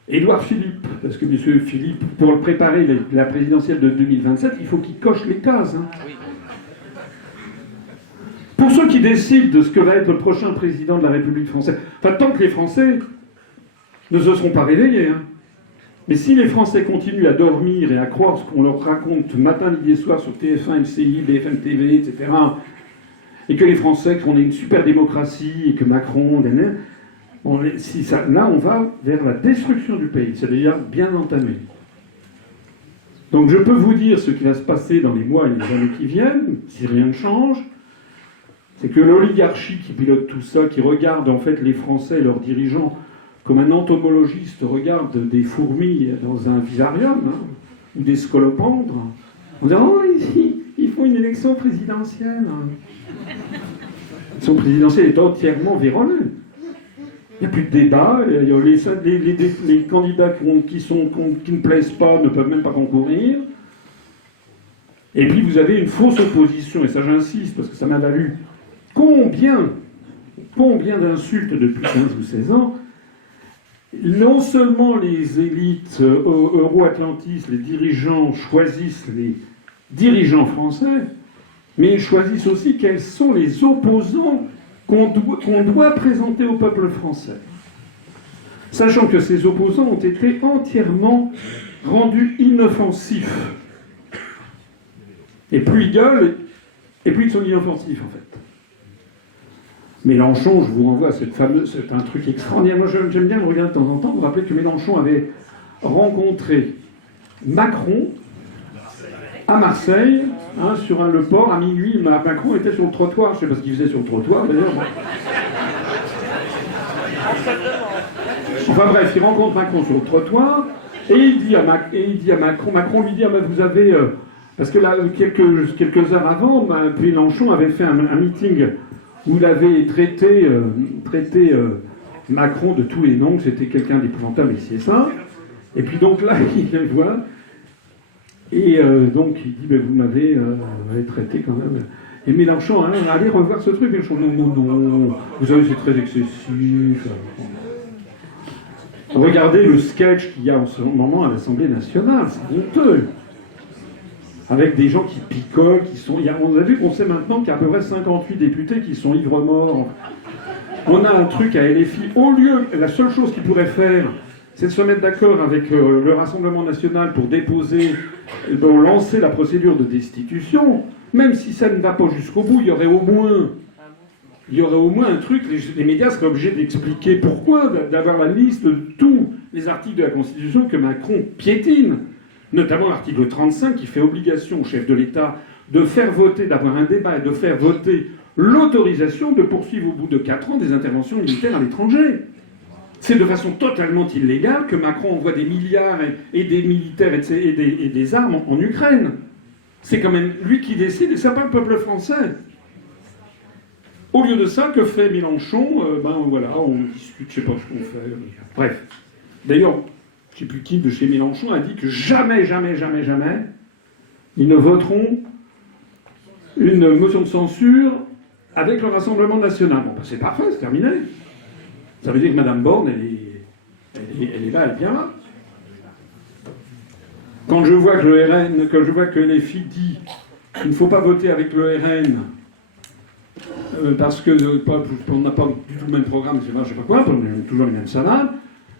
Édouard Philippe, parce que M. Philippe, pour préparer la présidentielle de 2027, il faut qu'il coche les cases. Hein. Pour ceux qui décident de ce que va être le prochain président de la République française, enfin, tant que les Français ne se seront pas réveillés, hein. Mais si les Français continuent à dormir et à croire ce qu'on leur raconte matin, midi et soir sur TF1, LCI, BFM TV, etc., et que les Français, qu'on ait une super démocratie, et que Macron, là, on va vers la destruction du pays. C'est déjà bien entamé. Donc je peux vous dire ce qui va se passer dans les mois et les années qui viennent, si rien ne change, c'est que l'oligarchie qui pilote tout ça, qui regarde en fait les Français et leurs dirigeants comme un entomologiste regarde des fourmis dans un vivarium, hein, ou des scolopendres, on dit « Oh, ils font une élection présidentielle. » L'élection présidentielle est entièrement vérolée. Il n'y a plus de débat, les candidats qui ne plaisent pas ne peuvent même pas concourir. Et puis vous avez une fausse opposition, et ça j'insiste, parce que ça m'a valu combien d'insultes depuis 15 ou 16 ans. Non seulement les élites euro-atlantistes, les dirigeants choisissent les dirigeants français, mais ils choisissent aussi quels sont les opposants qu'on doit présenter au peuple français. Sachant que ces opposants ont été entièrement rendus inoffensifs. Et plus ils gueulent, et plus ils sont inoffensifs, en fait. Mélenchon, je vous renvoie à c'est un truc extraordinaire. Moi, j'aime bien le regarder de temps en temps. Vous vous rappelez que Mélenchon avait rencontré Macron à Marseille, hein, sur le port, à minuit. Macron était sur le trottoir. Je ne sais pas ce qu'il faisait sur le trottoir, d'ailleurs. Enfin bref, il rencontre Macron sur le trottoir, et il dit à Macron lui dit « Ah ben vous avez... parce que là, quelques heures avant, Mélenchon avait fait un meeting où il avait traité Macron de tous les noms, que c'était quelqu'un d'épouvantable et ça. Et puis donc là, il le voit, et donc il dit, vous m'avez traité quand même. Et Mélenchon, hein, allez revoir ce truc. Mélenchon, non, vous savez, c'est très excessif. Regardez le sketch qu'il y a en ce moment à l'Assemblée nationale, c'est honteux. Avec des gens qui picolent, qui sont... On a vu qu'on sait maintenant qu'il y a à peu près 58 députés qui sont ivres-morts. On a un truc à LFI. Au lieu... La seule chose qu'ils pourraient faire, c'est de se mettre d'accord avec le Rassemblement national pour lancer la procédure de destitution. Même si ça ne va pas jusqu'au bout, il y aurait au moins un truc, les médias seraient obligés d'expliquer pourquoi, d'avoir la liste de tous les articles de la Constitution que Macron piétine. Notamment l'article 35 qui fait obligation au chef de l'État de faire voter, d'avoir un débat et de faire voter l'autorisation de poursuivre au bout de 4 ans des interventions militaires à l'étranger. C'est de façon totalement illégale que Macron envoie des milliards et des militaires et des armes en Ukraine. C'est quand même lui qui décide et c'est pas le peuple français. Au lieu de ça, que fait Mélenchon? Voilà, on discute, je sais pas ce qu'on fait. Bref. D'ailleurs, je ne sais plus qui de chez Mélenchon a dit que jamais, ils ne voteront une motion de censure avec le Rassemblement national. Bon, c'est parfait, c'est terminé. Ça veut dire que Mme Borne, elle est là, elle est bien là. Quand je vois que LFI dit qu'il ne faut pas voter avec le RN, parce qu'on n'a pas du tout le même programme, je ne sais pas quoi, on a toujours les mêmes salades.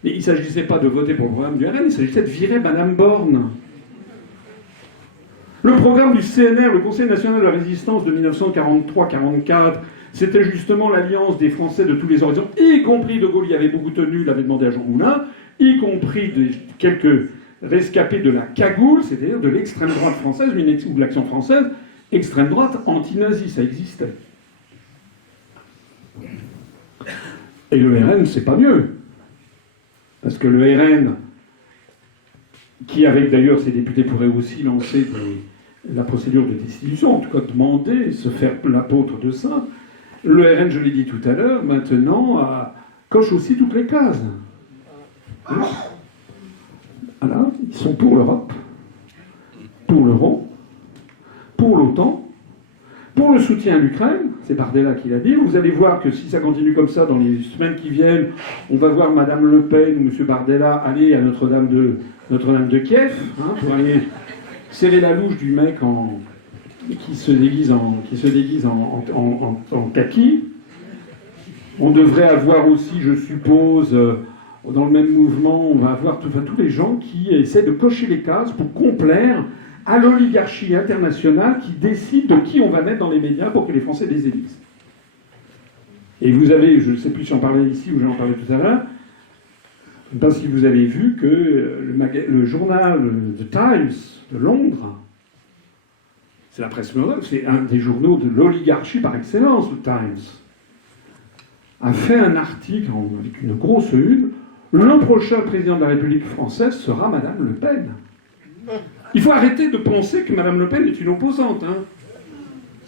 Mais il ne s'agissait pas de voter pour le programme du RN, il s'agissait de virer Mme Borne. Le programme du CNR, le Conseil national de la résistance de 1943-44, c'était justement l'alliance des Français de tous les horizons, y compris De Gaulle y avait beaucoup tenu, il avait demandé à Jean Moulin, y compris quelques rescapés de la cagoule, c'est-à-dire de l'extrême droite française, ou de l'Action française, extrême droite anti-nazie, ça existait. Et le RN, c'est pas mieux. Parce que le RN, qui avec d'ailleurs ses députés pourrait aussi lancer la procédure de destitution, en tout cas demander, se faire l'apôtre de ça, le RN, je l'ai dit tout à l'heure, maintenant coche aussi toutes les cases. Voilà, ils sont pour l'Europe, pour l'euro, pour l'OTAN, pour le soutien à l'Ukraine, c'est Bardella qui l'a dit, vous allez voir que si ça continue comme ça dans les semaines qui viennent, on va voir Madame Le Pen ou M. Bardella aller à Notre-Dame de Kiev, hein, pour aller serrer la louche du mec qui se déguise en kaki. On devrait avoir aussi, je suppose, dans le même mouvement, on va avoir tous les gens qui essaient de cocher les cases pour complaire à l'oligarchie internationale qui décide de qui on va mettre dans les médias pour que les Français les élisent. Et vous avez, je ne sais plus si j'en parlais ici ou j'en parlais tout à l'heure, je ne sais pas si vous avez vu que le journal The Times de Londres, c'est la presse mondiale, c'est un des journaux de l'oligarchie par excellence, The Times, a fait un article avec une grosse une. Le prochain président de la République française sera Madame Le Pen. Il faut arrêter de penser que Madame Le Pen est une opposante. Hein.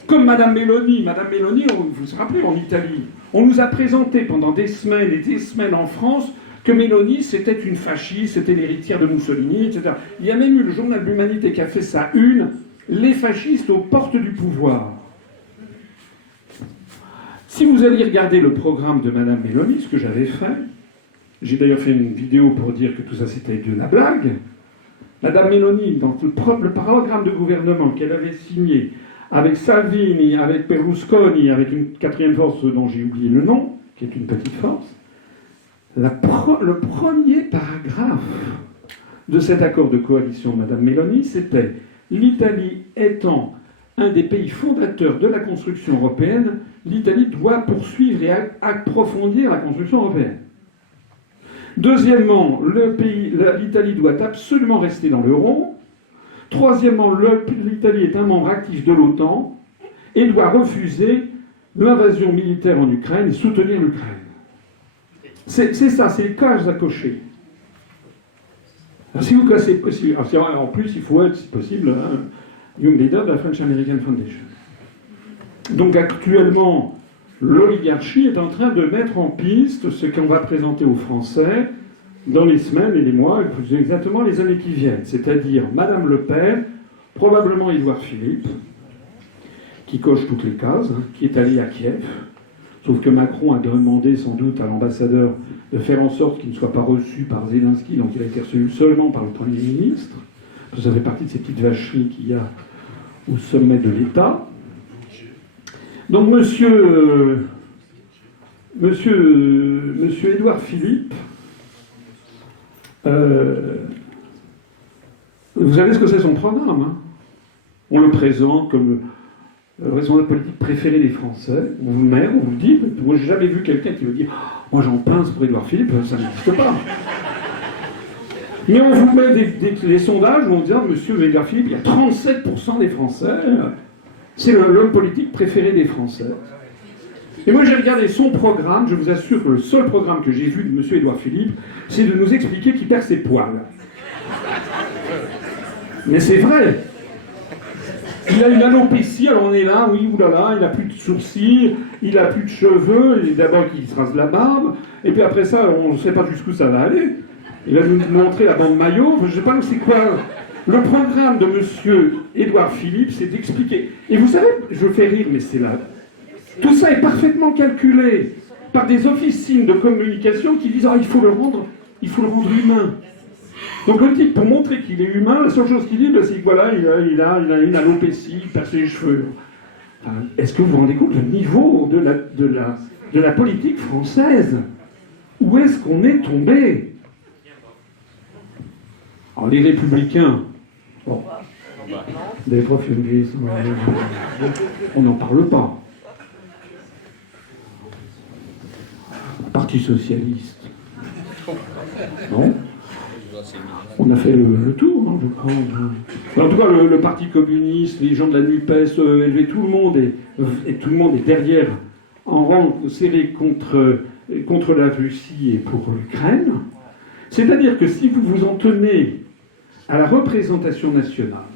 Comme Madame Meloni. Madame Meloni, vous vous rappelez, en Italie, on nous a présenté pendant des semaines et des semaines en France que Meloni, c'était une fasciste, c'était l'héritière de Mussolini, etc. Il y a même eu le journal de l'Humanité qui a fait sa une, les fascistes aux portes du pouvoir. Si vous alliez regarder le programme de Madame Meloni, ce que j'avais fait, j'ai d'ailleurs fait une vidéo pour dire que tout ça c'était de la blague, Madame Meloni, dans le programme de gouvernement qu'elle avait signé avec Salvini, avec Berlusconi, avec une quatrième force dont j'ai oublié le nom, qui est une petite force, le premier paragraphe de cet accord de coalition de Madame Meloni, c'était « L'Italie étant un des pays fondateurs de la construction européenne, l'Italie doit poursuivre et approfondir la construction européenne. » Deuxièmement, l'Italie doit absolument rester dans l'euro. Troisièmement, l'Italie est un membre actif de l'OTAN et doit refuser l'invasion militaire en Ukraine et soutenir l'Ukraine. C'est ça, c'est les cases à cocher. Alors, si vous cassez possible, en plus, il faut être, si possible, un young leader de la French American Foundation. Donc actuellement, l'oligarchie est en train de mettre en piste ce qu'on va présenter aux Français dans les semaines et les mois, exactement les années qui viennent. C'est-à-dire Madame Le Pen, probablement Édouard Philippe, qui coche toutes les cases, qui est allé à Kiev. Sauf que Macron a demandé sans doute à l'ambassadeur de faire en sorte qu'il ne soit pas reçu par Zelensky, donc il a été reçu seulement par le Premier ministre. Ça fait partie de ces petites vacheries qu'il y a au sommet de l'État. Donc monsieur Édouard Philippe, vous savez ce que c'est son programme, hein. On le présente comme le responsable politique préféré des Français. On vous le met, on vous le dit. Moi, j'ai jamais vu quelqu'un qui me dit « Moi, j'en pince pour Édouard Philippe, ça n'existe pas. » Mais on vous met des sondages où on dit « Monsieur Édouard Philippe, il y a 37% des Français. C'est l'homme politique préféré des Français. » Et moi, j'ai regardé son programme. Je vous assure que le seul programme que j'ai vu de Monsieur Édouard Philippe, c'est de nous expliquer qu'il perd ses poils. Mais c'est vrai. Il a une alopécie, alors on est là, oui, oulala, il n'a plus de sourcils, il n'a plus de cheveux, d'abord il se rase la barbe, et puis après ça, on ne sait pas jusqu'où ça va aller. Il va nous montrer la bande maillot, je ne sais pas c'est quoi. Le programme de monsieur Édouard Philippe, c'est d'expliquer. Et vous savez, je fais rire, mais c'est là. Tout ça est parfaitement calculé par des officines de communication qui disent il faut le rendre humain. Donc le type, pour montrer qu'il est humain, la seule chose qu'il dit, c'est que voilà, il a une alopécie, il perd ses cheveux. Enfin, est-ce que vous vous rendez compte du niveau de la politique française? Où est-ce qu'on est tombé? Alors les Républicains, bon, des profs linguistes, on n'en parle pas. Parti socialiste, non? On a fait le tour, hein, je crois. En tout cas, le Parti communiste, les gens de la NUPES, tout le monde est derrière, en rang serré contre la Russie et pour l'Ukraine. C'est-à-dire que si vous vous en tenez à la représentation nationale,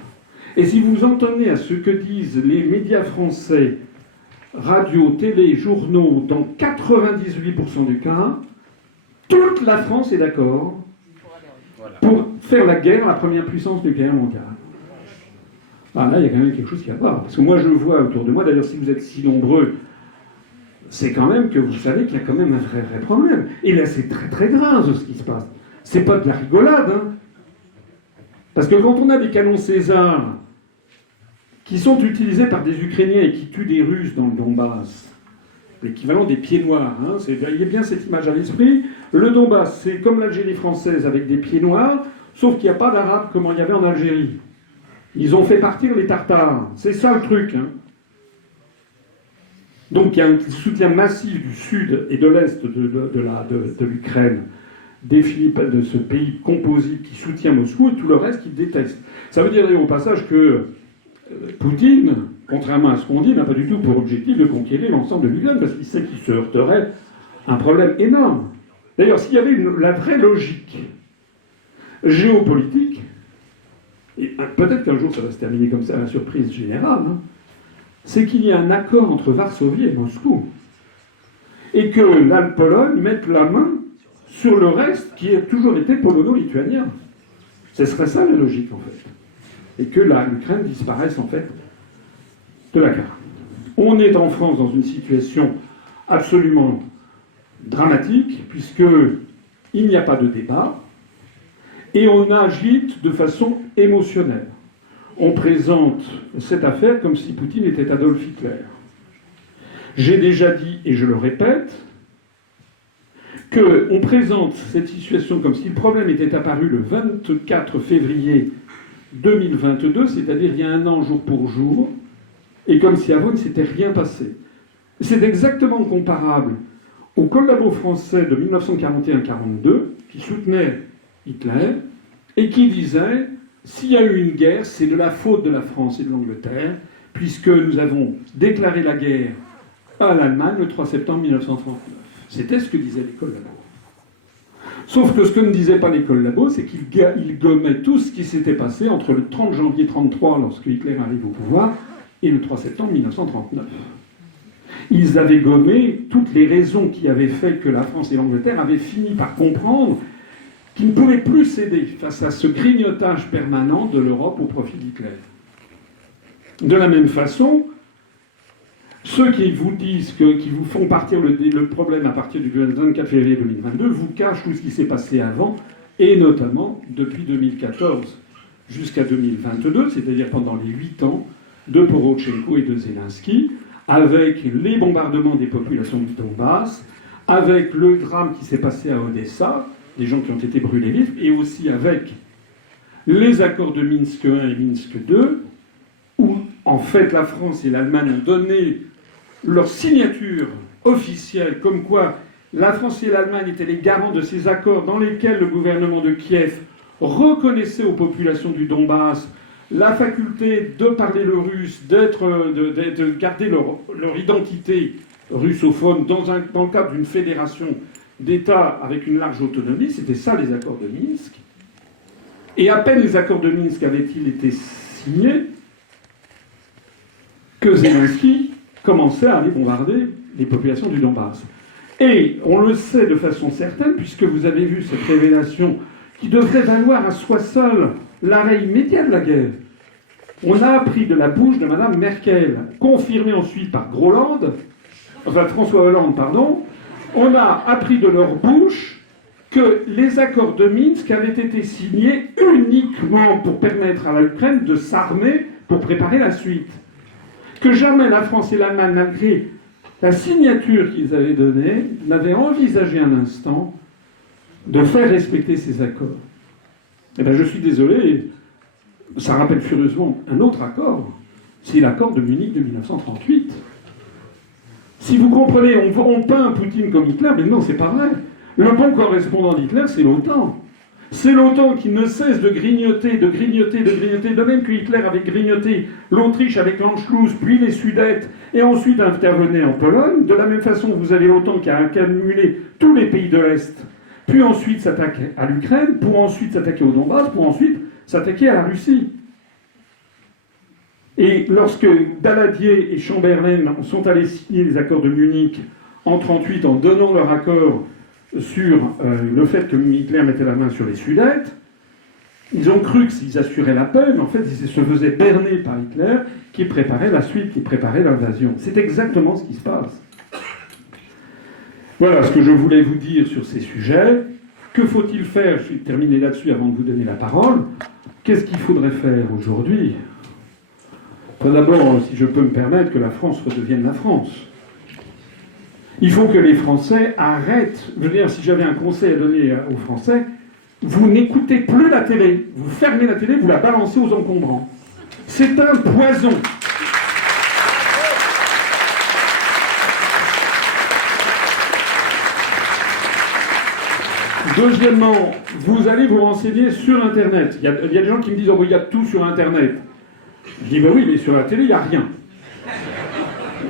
et si vous vous en tenez à ce que disent les médias français, radio, télé, journaux, dans 98% du cas, toute la France est d'accord pour faire la guerre à la première puissance nucléaire mondiale. Ah, là, il y a quand même quelque chose qui va pas. Parce que moi, je vois autour de moi, d'ailleurs, si vous êtes si nombreux, c'est quand même que vous savez qu'il y a quand même un vrai problème. Et là, c'est très très grave ce qui se passe. C'est pas de la rigolade, hein. Parce que quand on a des canons César qui sont utilisés par des Ukrainiens et qui tuent des Russes dans le Donbass, l'équivalent des pieds noirs, hein, ayez bien cette image à l'esprit. Le Donbass, c'est comme l'Algérie française avec des pieds noirs, sauf qu'il n'y a pas d'Arabes comme il y avait en Algérie. Ils ont fait partir les Tartares. C'est ça le truc, hein. Donc il y a un soutien massif du sud et de l'est de l'Ukraine, de ce pays composite qui soutient Moscou, et tout le reste qui déteste. Ça veut dire au passage que Poutine, contrairement à ce qu'on dit, n'a pas du tout pour objectif de conquérir l'ensemble de l'Ukraine, parce qu'il sait qu'il se heurterait à un problème énorme. D'ailleurs, s'il y avait la vraie logique géopolitique, et peut-être qu'un jour ça va se terminer comme ça, la surprise générale, hein, c'est qu'il y a un accord entre Varsovie et Moscou. Et que la Pologne mette la main sur le reste qui a toujours été polono-lituanien. Ce serait ça la logique, en fait. Et que l'Ukraine disparaisse, en fait, de la carte. On est en France dans une situation absolument dramatique, puisqu'il n'y a pas de débat, et on agite de façon émotionnelle. On présente cette affaire comme si Poutine était Adolf Hitler. J'ai déjà dit, et je le répète, qu'on présente cette situation comme si le problème était apparu le 24 février 2022, c'est-à-dire il y a un an jour pour jour, et comme si avant il ne s'était rien passé. C'est exactement comparable au collabo français de 1941-42, qui soutenait Hitler, et qui disait s'il y a eu une guerre, c'est de la faute de la France et de l'Angleterre, puisque nous avons déclaré la guerre à l'Allemagne le 3 septembre 1939. C'était ce que disait l'école Labo. Sauf que ce que ne disait pas l'école Labo, c'est qu'il gommait tout ce qui s'était passé entre le 30 janvier 1933, lorsque Hitler arrive au pouvoir, et le 3 septembre 1939. Ils avaient gommé toutes les raisons qui avaient fait que la France et l'Angleterre avaient fini par comprendre qu'ils ne pouvaient plus céder face à ce grignotage permanent de l'Europe au profit d'Hitler. De la même façon, ceux qui vous disent qui vous font partir le problème à partir du 24 février 2022 vous cachent tout ce qui s'est passé avant, et notamment depuis 2014 jusqu'à 2022, c'est-à-dire pendant les 8 ans de Porochenko et de Zelensky, avec les bombardements des populations du Donbass, avec le drame qui s'est passé à Odessa, des gens qui ont été brûlés vifs, et aussi avec les accords de Minsk I et Minsk II, où en fait la France et l'Allemagne ont donné leur signature officielle, comme quoi la France et l'Allemagne étaient les garants de ces accords dans lesquels le gouvernement de Kiev reconnaissait aux populations du Donbass la faculté de parler le russe, de garder leur identité russophone dans le cadre d'une fédération d'États avec une large autonomie. C'était ça les accords de Minsk. Et à peine les accords de Minsk avaient-ils été signés que Zelensky commençait à aller bombarder les populations du Donbass. Et on le sait de façon certaine, puisque vous avez vu cette révélation qui devrait valoir à soi seule l'arrêt immédiat de la guerre. On a appris de la bouche de Mme Merkel, confirmé ensuite par François Hollande, pardon, on a appris de leur bouche que les accords de Minsk avaient été signés uniquement pour permettre à l'Ukraine de s'armer pour préparer la suite. Que jamais la France et l'Allemagne, malgré la signature qu'ils avaient donnée, n'avaient envisagé un instant de faire respecter ces accords. Eh bien, je suis désolé, ça rappelle furieusement un autre accord, c'est l'accord de Munich de 1938. Si vous comprenez, on peint Poutine comme Hitler, mais non, c'est pas vrai. Le bon correspondant d'Hitler, c'est l'OTAN. C'est l'OTAN qui ne cesse de grignoter, de même que Hitler avait grignoté l'Autriche avec l'Anschluss, puis les Sudètes, et ensuite intervenait en Pologne. De la même façon, vous avez l'OTAN qui a accumulé tous les pays de l'Est, puis ensuite s'attaque à l'Ukraine, pour ensuite s'attaquer au Donbass, pour ensuite s'attaquer à la Russie. Et lorsque Daladier et Chamberlain sont allés signer les accords de Munich en 1938 en donnant leur accord sur le fait que Hitler mettait la main sur les Sudètes, Ils ont cru que s'ils assuraient la paix, mais en fait, ils se faisaient berner par Hitler, qui préparait la suite, qui préparait l'invasion. C'est exactement ce qui se passe. Voilà ce que je voulais vous dire sur ces sujets. Que faut-il faire? Je vais terminer là-dessus avant de vous donner la parole. Qu'est-ce qu'il faudrait faire aujourd'hui? D'abord, si je peux me permettre, que la France redevienne la France. Il faut que les Français arrêtent. Je veux dire, si j'avais un conseil à donner aux Français, vous n'écoutez plus la télé. Vous fermez la télé, vous la balancez aux encombrants. C'est un poison. Deuxièmement, vous allez vous renseigner sur Internet. Il y a des gens qui me disent « Oh, il y a tout sur Internet ». Je dis « Ben oui, mais sur la télé, il n'y a rien ».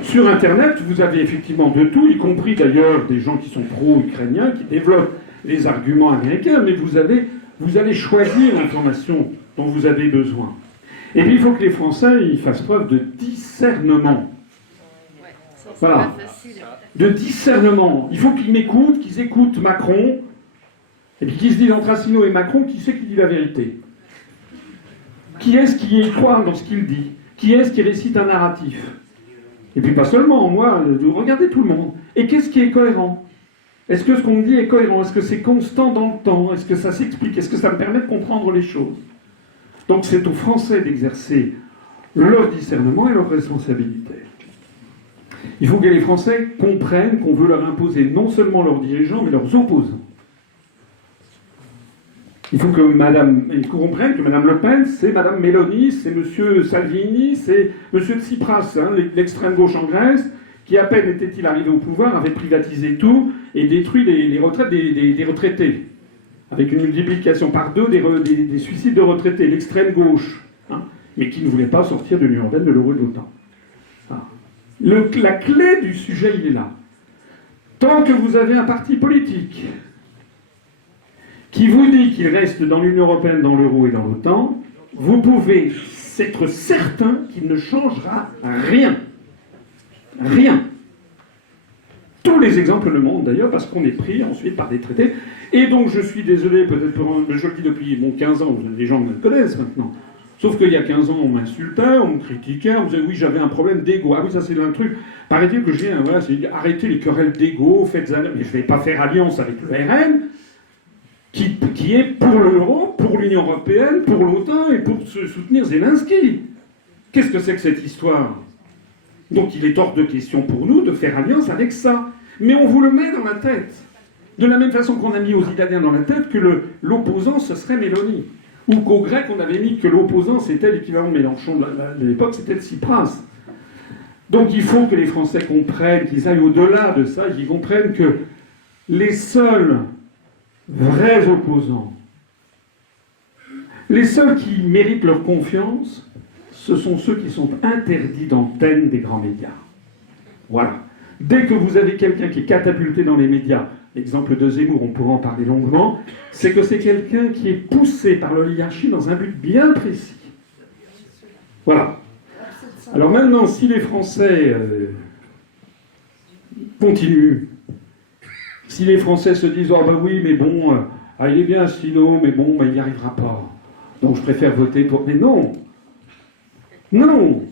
Sur Internet, vous avez effectivement de tout, y compris d'ailleurs des gens qui sont pro-ukrainiens, qui développent les arguments américains, mais vous allez choisir l'information dont vous avez besoin. Et puis il faut que les Français ils fassent preuve de discernement. Voilà. De discernement. Il faut qu'ils m'écoutent, qu'ils écoutent Macron, et puis qu'ils se disent entre Asselineau et Macron, qui c'est qui dit la vérité? Qui est-ce qui y croit dans ce qu'il dit? Qui est-ce qui récite un narratif? Et puis pas seulement, moi, regardez tout le monde. Et qu'est-ce qui est cohérent? Est-ce que ce qu'on me dit est cohérent? Est-ce que c'est constant dans le temps? Est-ce que ça s'explique? Est-ce que ça me permet de comprendre les choses? Donc c'est aux Français d'exercer leur discernement et leur responsabilité. Il faut que les Français comprennent qu'on veut leur imposer non seulement leurs dirigeants, mais leurs opposants. Il faut qu'ils comprennent que Mme Le Pen, c'est Mme Meloni, c'est M. Salvini, c'est M. Tsipras, hein, l'extrême gauche en Grèce, qui à peine était-il arrivé au pouvoir, avait privatisé tout et détruit les retraites des retraités, avec une multiplication par 2 des suicides de retraités, l'extrême gauche, hein, mais qui ne voulait pas sortir de l'Union européenne, de l'euro et de l'OTAN. La clé du sujet, il est là. Tant que vous avez un parti politique qui vous dit qu'il reste dans l'Union européenne, dans l'euro et dans l'OTAN, vous pouvez être certain qu'il ne changera rien. Rien. Tous les exemples le montrent d'ailleurs, parce qu'on est pris ensuite par des traités. Et donc je suis désolé, peut-être je le dis depuis 15 ans, les gens me connaissent maintenant. Sauf qu'il y a 15 ans, on m'insultait, on me critiquait, on me disait oui, j'avais un problème d'ego. Ah oui, ça c'est un truc. Paraît-il que j'ai voilà, c'est arrêtez les querelles d'ego, faites mais je ne vais pas faire alliance avec le RN, qui est pour l'euro, pour l'Union européenne, pour l'OTAN et pour soutenir Zelensky. Qu'est-ce que c'est que cette histoire? Donc il est hors de question pour nous de faire alliance avec ça. Mais on vous le met dans la tête. De la même façon qu'on a mis aux Italiens dans la tête que l'opposant, ce serait Meloni. Ou qu'aux Grecs, on avait mis que l'opposant, c'était l'équivalent de Mélenchon de l'époque, c'était Tsipras. Donc il faut que les Français comprennent, qu'ils aillent au-delà de ça, qu'ils comprennent que les seuls vrais opposants, les seuls qui méritent leur confiance, ce sont ceux qui sont interdits d'antenne des grands médias. Voilà. Dès que vous avez quelqu'un qui est catapulté dans les médias, l'exemple de Zemmour, on pourra en parler longuement, c'est que c'est quelqu'un qui est poussé par l'oligarchie dans un but bien précis. Voilà. Alors maintenant, si les Français continuent, si les Français se disent « Oh ben oui, mais bon, il est bien Asselineau, mais bon, il n'y arrivera pas. Donc je préfère voter pour... » Mais non. Non.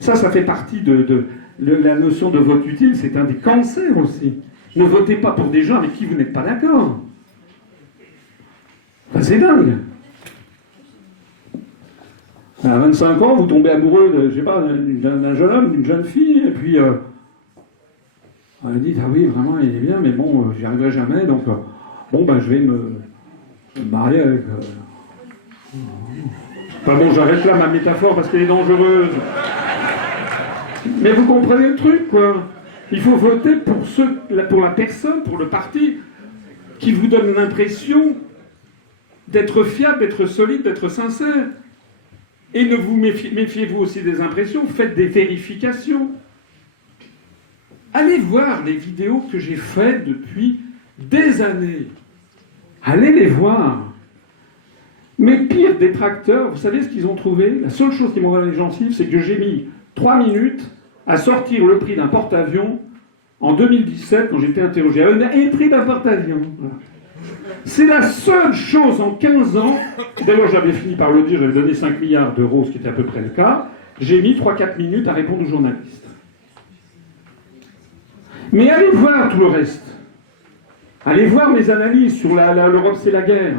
Ça fait partie de la notion de vote utile, c'est un des cancers aussi. Ne votez pas pour des gens avec qui vous n'êtes pas d'accord. Enfin, c'est dingue. À 25 ans, vous tombez amoureux d'un jeune homme, d'une jeune fille, et puis on dit ah oui, vraiment, il est bien, mais bon, j'y arriverai jamais, donc je vais me marier avec... Enfin bon, j'arrête là ma métaphore parce qu'elle est dangereuse. Mais vous comprenez le truc, quoi. Il faut voter pour la personne, pour le parti, qui vous donne l'impression d'être fiable, d'être solide, d'être sincère. Et ne vous méfiez-vous aussi des impressions, faites des vérifications. Allez voir les vidéos que j'ai faites depuis des années. Allez les voir. Mes pires détracteurs, vous savez ce qu'ils ont trouvé? La seule chose qui m'envoie les gencives, c'est que j'ai mis 3 minutes à sortir le prix d'un porte-avions en 2017, quand j'étais interrogé. Le prix d'un porte-avions. Voilà. C'est la seule chose en 15 ans, d'ailleurs j'avais fini par le dire, j'avais donné 5 milliards d'euros, ce qui était à peu près le cas, j'ai mis 3-4 minutes à répondre aux journalistes. Mais allez voir tout le reste. Allez voir mes analyses sur l'Europe c'est la guerre.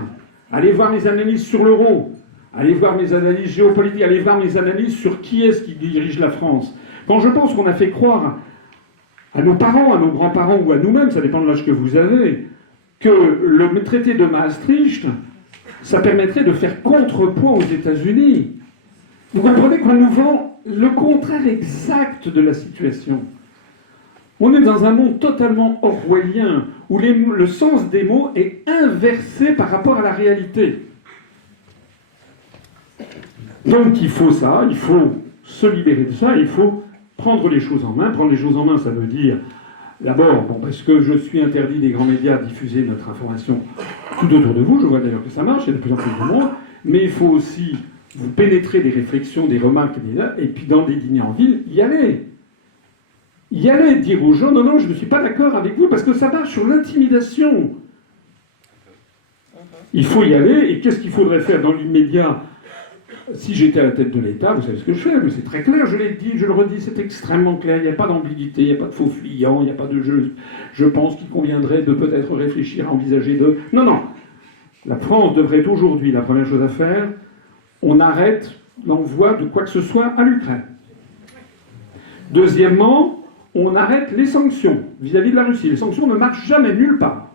Allez voir mes analyses sur l'euro. Allez voir mes analyses géopolitiques. Allez voir mes analyses sur qui est-ce qui dirige la France. Quand je pense qu'on a fait croire à nos parents, à nos grands-parents ou à nous-mêmes, ça dépend de l'âge que vous avez, que le traité de Maastricht, ça permettrait de faire contrepoids aux États-Unis. Vous comprenez qu'on nous vend le contraire exact de la situation. On est dans un monde totalement orwellien, où le sens des mots est inversé par rapport à la réalité. Donc il faut ça, il faut se libérer de ça, il faut prendre les choses en main. Prendre les choses en main, ça veut dire, d'abord, parce que je suis interdit des grands médias à diffuser notre information tout autour de vous, je vois d'ailleurs que ça marche, il y a de plus en plus de monde, mais il faut aussi vous pénétrer des réflexions, des remarques, et puis dans des dîners en ville, y aller. Y aller, dire aux gens, non, je ne suis pas d'accord avec vous, parce que ça marche sur l'intimidation. Il faut y aller, et qu'est-ce qu'il faudrait faire dans l'immédiat? Si j'étais à la tête de l'État, vous savez ce que je fais, mais c'est très clair, je l'ai dit, je le redis, c'est extrêmement clair, il n'y a pas d'ambiguïté, il n'y a pas de faux fuyants, il n'y a pas de jeu. Je pense qu'il conviendrait de peut-être réfléchir à envisager de... Non. La France devrait aujourd'hui, la première chose à faire, on arrête l'envoi de quoi que ce soit à l'Ukraine. Deuxièmement, on arrête les sanctions vis-à-vis de la Russie. Les sanctions ne marchent jamais nulle part.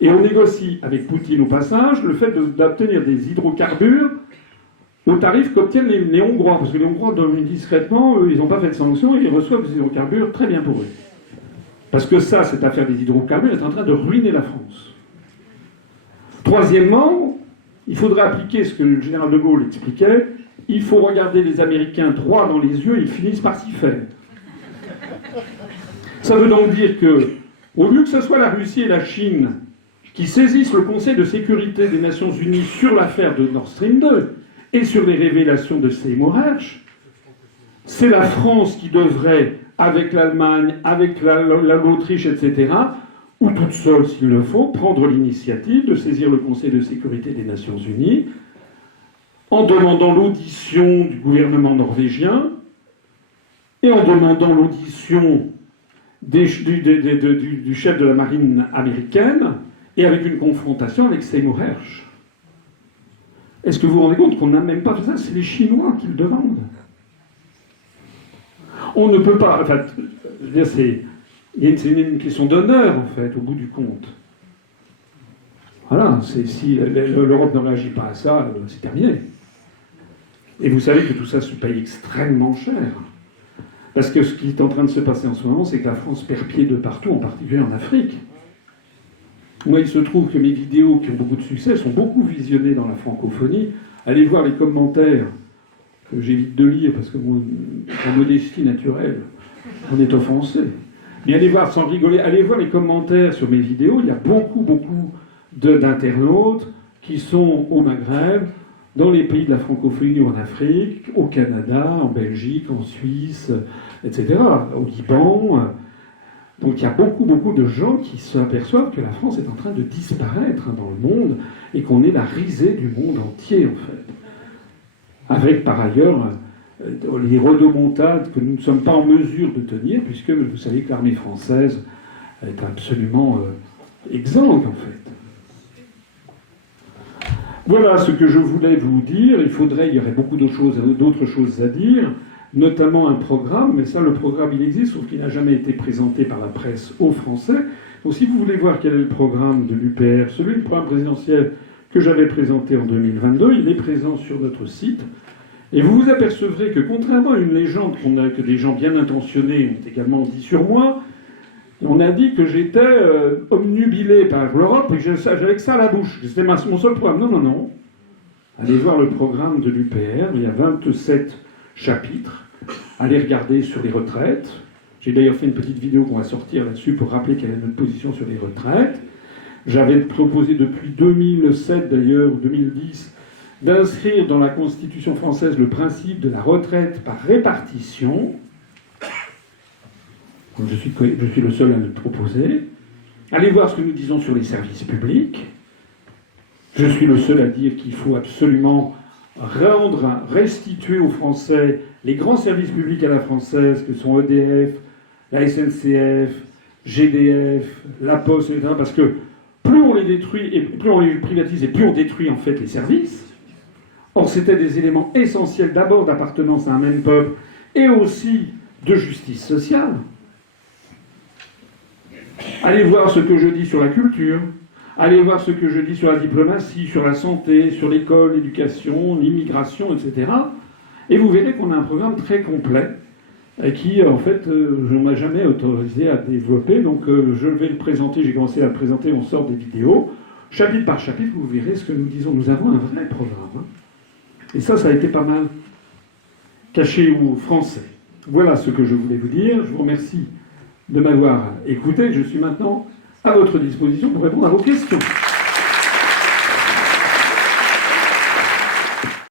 Et on négocie avec Poutine au passage le fait d'obtenir des hydrocarbures au tarif qu'obtiennent les Hongrois. Parce que les Hongrois, discrètement, eux, ils n'ont pas fait de sanctions et ils reçoivent des hydrocarbures très bien pour eux. Parce que ça, cette affaire des hydrocarbures est en train de ruiner la France. Troisièmement, il faudrait appliquer ce que le général de Gaulle expliquait. Il faut regarder les Américains droit dans les yeux, ils finissent par s'y faire. Ça veut donc dire que, au lieu que ce soit la Russie et la Chine qui saisissent le Conseil de sécurité des Nations Unies sur l'affaire de Nord Stream 2 et sur les révélations de Seymour Hersh, c'est la France qui devrait, avec l'Allemagne, avec l'Autriche, etc., ou toute seule s'il le faut, prendre l'initiative de saisir le Conseil de sécurité des Nations Unies en demandant l'audition du gouvernement norvégien et en demandant l'audition du chef de la marine américaine et avec une confrontation avec Seymour Hersh. Est-ce que vous vous rendez compte qu'on n'a même pas fait ça? C'est les Chinois qui le demandent. On ne peut pas... Enfin, je veux dire, c'est une question d'honneur, en fait, au bout du compte. Voilà, si l'Europe ne réagit pas à ça, c'est terminé. Et vous savez que tout ça se paye extrêmement cher. Parce que ce qui est en train de se passer en ce moment, c'est que la France perd pied de partout, en particulier en Afrique. Moi, il se trouve que mes vidéos qui ont beaucoup de succès sont beaucoup visionnées dans la francophonie. Allez voir les commentaires, que j'évite de lire parce que mon modestie naturelle, on est offensé. Mais allez voir, sans rigoler, allez voir les commentaires sur mes vidéos. Il y a beaucoup d'internautes qui sont au Maghreb, dans les pays de la francophonie ou en Afrique, au Canada, en Belgique, en Suisse, etc., au Liban. Donc il y a beaucoup de gens qui s'aperçoivent que la France est en train de disparaître dans le monde et qu'on est la risée du monde entier, en fait. Avec, par ailleurs, les rodomontades que nous ne sommes pas en mesure de tenir, puisque vous savez que l'armée française est absolument exsangue, en fait. Voilà ce que je voulais vous dire. Il y aurait beaucoup d'autres choses à dire, notamment un programme, mais ça, le programme, il existe, sauf qu'il n'a jamais été présenté par la presse aux Français. Donc si vous voulez voir quel est le programme de l'UPR, celui du programme présidentiel que j'avais présenté en 2022, il est présent sur notre site. Et vous vous apercevrez que, contrairement à une légende que des gens bien intentionnés ont également dit sur moi, on a dit que j'étais obnubilé par l'Europe et que j'avais que ça à la bouche. C'était mon seul programme. Non. Allez voir le programme de l'UPR, il y a 27 chapitres. Allez regarder sur les retraites. J'ai d'ailleurs fait une petite vidéo qu'on va sortir là-dessus pour rappeler quelle est notre position sur les retraites. J'avais proposé depuis 2007 d'ailleurs, ou 2010, d'inscrire dans la Constitution française le principe de la retraite par répartition. Je suis le seul à le proposer. Allez voir ce que nous disons sur les services publics. Je suis le seul à dire qu'il faut absolument restituer aux Français les grands services publics à la française, que sont EDF, la SNCF, GDF, la Poste, etc. Parce que plus on les détruit, et plus on les privatise, et plus on détruit en fait les services. Or, c'était des éléments essentiels d'abord d'appartenance à un même peuple, et aussi de justice sociale. Allez voir ce que je dis sur la culture, allez voir ce que je dis sur la diplomatie, sur la santé, sur l'école, l'éducation, l'immigration, etc. Et vous verrez qu'on a un programme très complet qui, en fait, je ne m'a jamais autorisé à développer. Donc, je vais le présenter, j'ai commencé à le présenter, on sort des vidéos. Chapitre par chapitre, vous verrez ce que nous disons. Nous avons un vrai programme. Hein. Et ça a été pas mal caché aux Français. Voilà ce que je voulais vous dire. Je vous remercie de m'avoir écouté. Je suis maintenant à votre disposition pour répondre à vos questions.